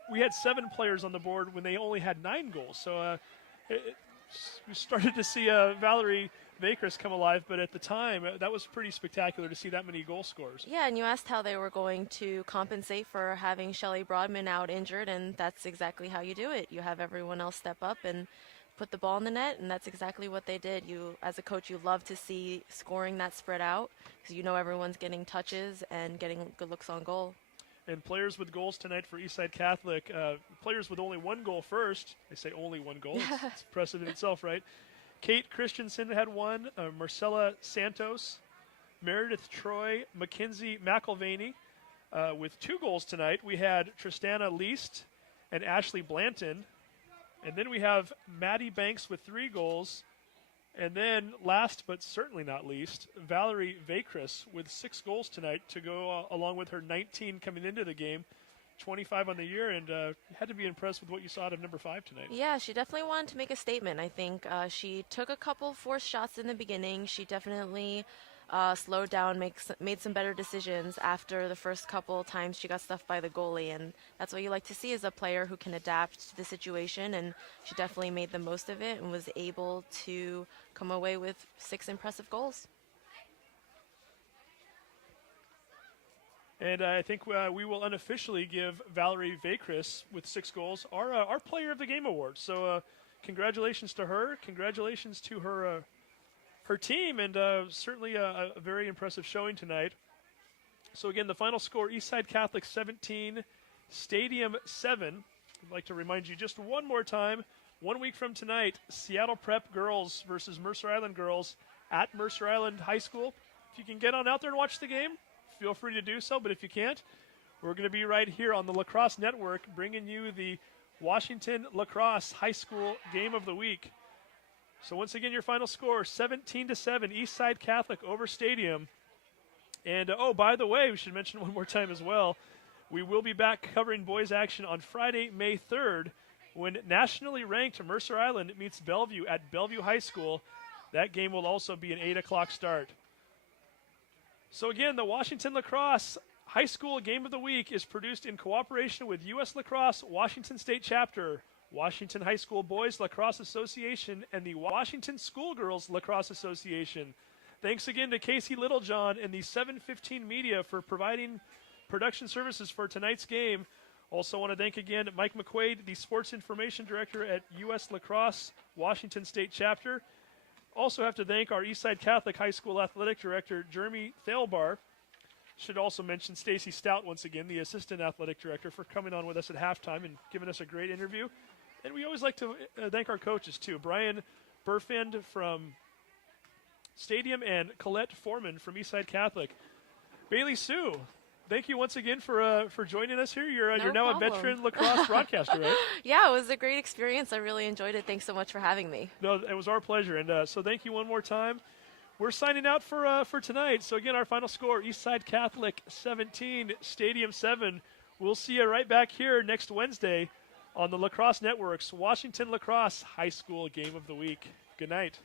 we had 7 players on the board when they only had 9 goals. So we started to see Valerie Vakris come alive, but at the time, that was pretty spectacular to see that many goal scorers. Yeah, and you asked how they were going to compensate for having Shelley Broadman out injured, and that's exactly how you do it. You have everyone else step up and put the ball in the net, and that's exactly what they did. You, as a coach, you love to see scoring that spread out because you know everyone's getting touches and getting good looks on goal. And players with goals tonight for Eastside Catholic, players with only 1 goal first. I say only 1 goal. It's impressive in itself, right? Kate Christensen had 1, Marcella Santos, Meredith Troy, Mackenzie McElvaney with 2 goals tonight. We had Tristana Least and Ashley Blanton. And then we have Maddie Banks with 3 goals. And then last but certainly not least, Valerie Vakris with 6 goals tonight to go along with her 19 coming into the game, 25 on the year, and had to be impressed with what you saw out of number 5 tonight. Yeah, she definitely wanted to make a statement. I think she took a couple forced shots in the beginning. She definitely slowed down, made some better decisions after the first couple times she got stuffed by the goalie, and that's what you like to see is a player who can adapt to the situation, and she definitely made the most of it and was able to come away with 6 impressive goals. And I think we will unofficially give Valerie Vakris with 6 goals our Player of the Game award. So congratulations to her. Congratulations to her team, and certainly a very impressive showing tonight. So again, the final score, Eastside Catholic 17, Stadium 7. I'd like to remind you just one more time, 1 week from tonight, Seattle Prep girls versus Mercer Island girls at Mercer Island High School. If you can get on out there and watch the game, feel free to do so, but if you can't, we're going to be right here on the Lacrosse Network bringing you the Washington Lacrosse High School Game of the Week. So once again, your final score, 17-7, Eastside Catholic over Stadium. And, by the way, we should mention one more time as well, we will be back covering boys action on Friday, May 3rd, when nationally ranked Mercer Island meets Bellevue at Bellevue High School. That game will also be an 8 o'clock start. So again, the Washington Lacrosse High School Game of the Week is produced in cooperation with U.S. Lacrosse Washington State Chapter, Washington High School Boys Lacrosse Association, and the Washington Schoolgirls Lacrosse Association. Thanks again to Casey Littlejohn and the 715 Media for providing production services for tonight's game. Also want to thank again Mike McQuaid, the Sports Information Director at U.S. Lacrosse Washington State Chapter. Also have to thank our Eastside Catholic High School Athletic Director, Jeremy Thalbar. Should also mention Stacy Stout once again, the Assistant Athletic Director, for coming on with us at halftime and giving us a great interview. And we always like to thank our coaches, too. Brian Burfend from Stadium and Colette Foreman from Eastside Catholic. Bailey Sue, thank you once again for joining us here. You're now problem. a veteran lacrosse broadcaster, right? Yeah, it was a great experience. I really enjoyed it. Thanks so much for having me. No, it was our pleasure. And so thank you one more time. We're signing out for tonight. So again, our final score, Eastside Catholic 17, Stadium 7. We'll see you right back here next Wednesday on the Lacrosse Network's Washington Lacrosse High School Game of the Week. Good night.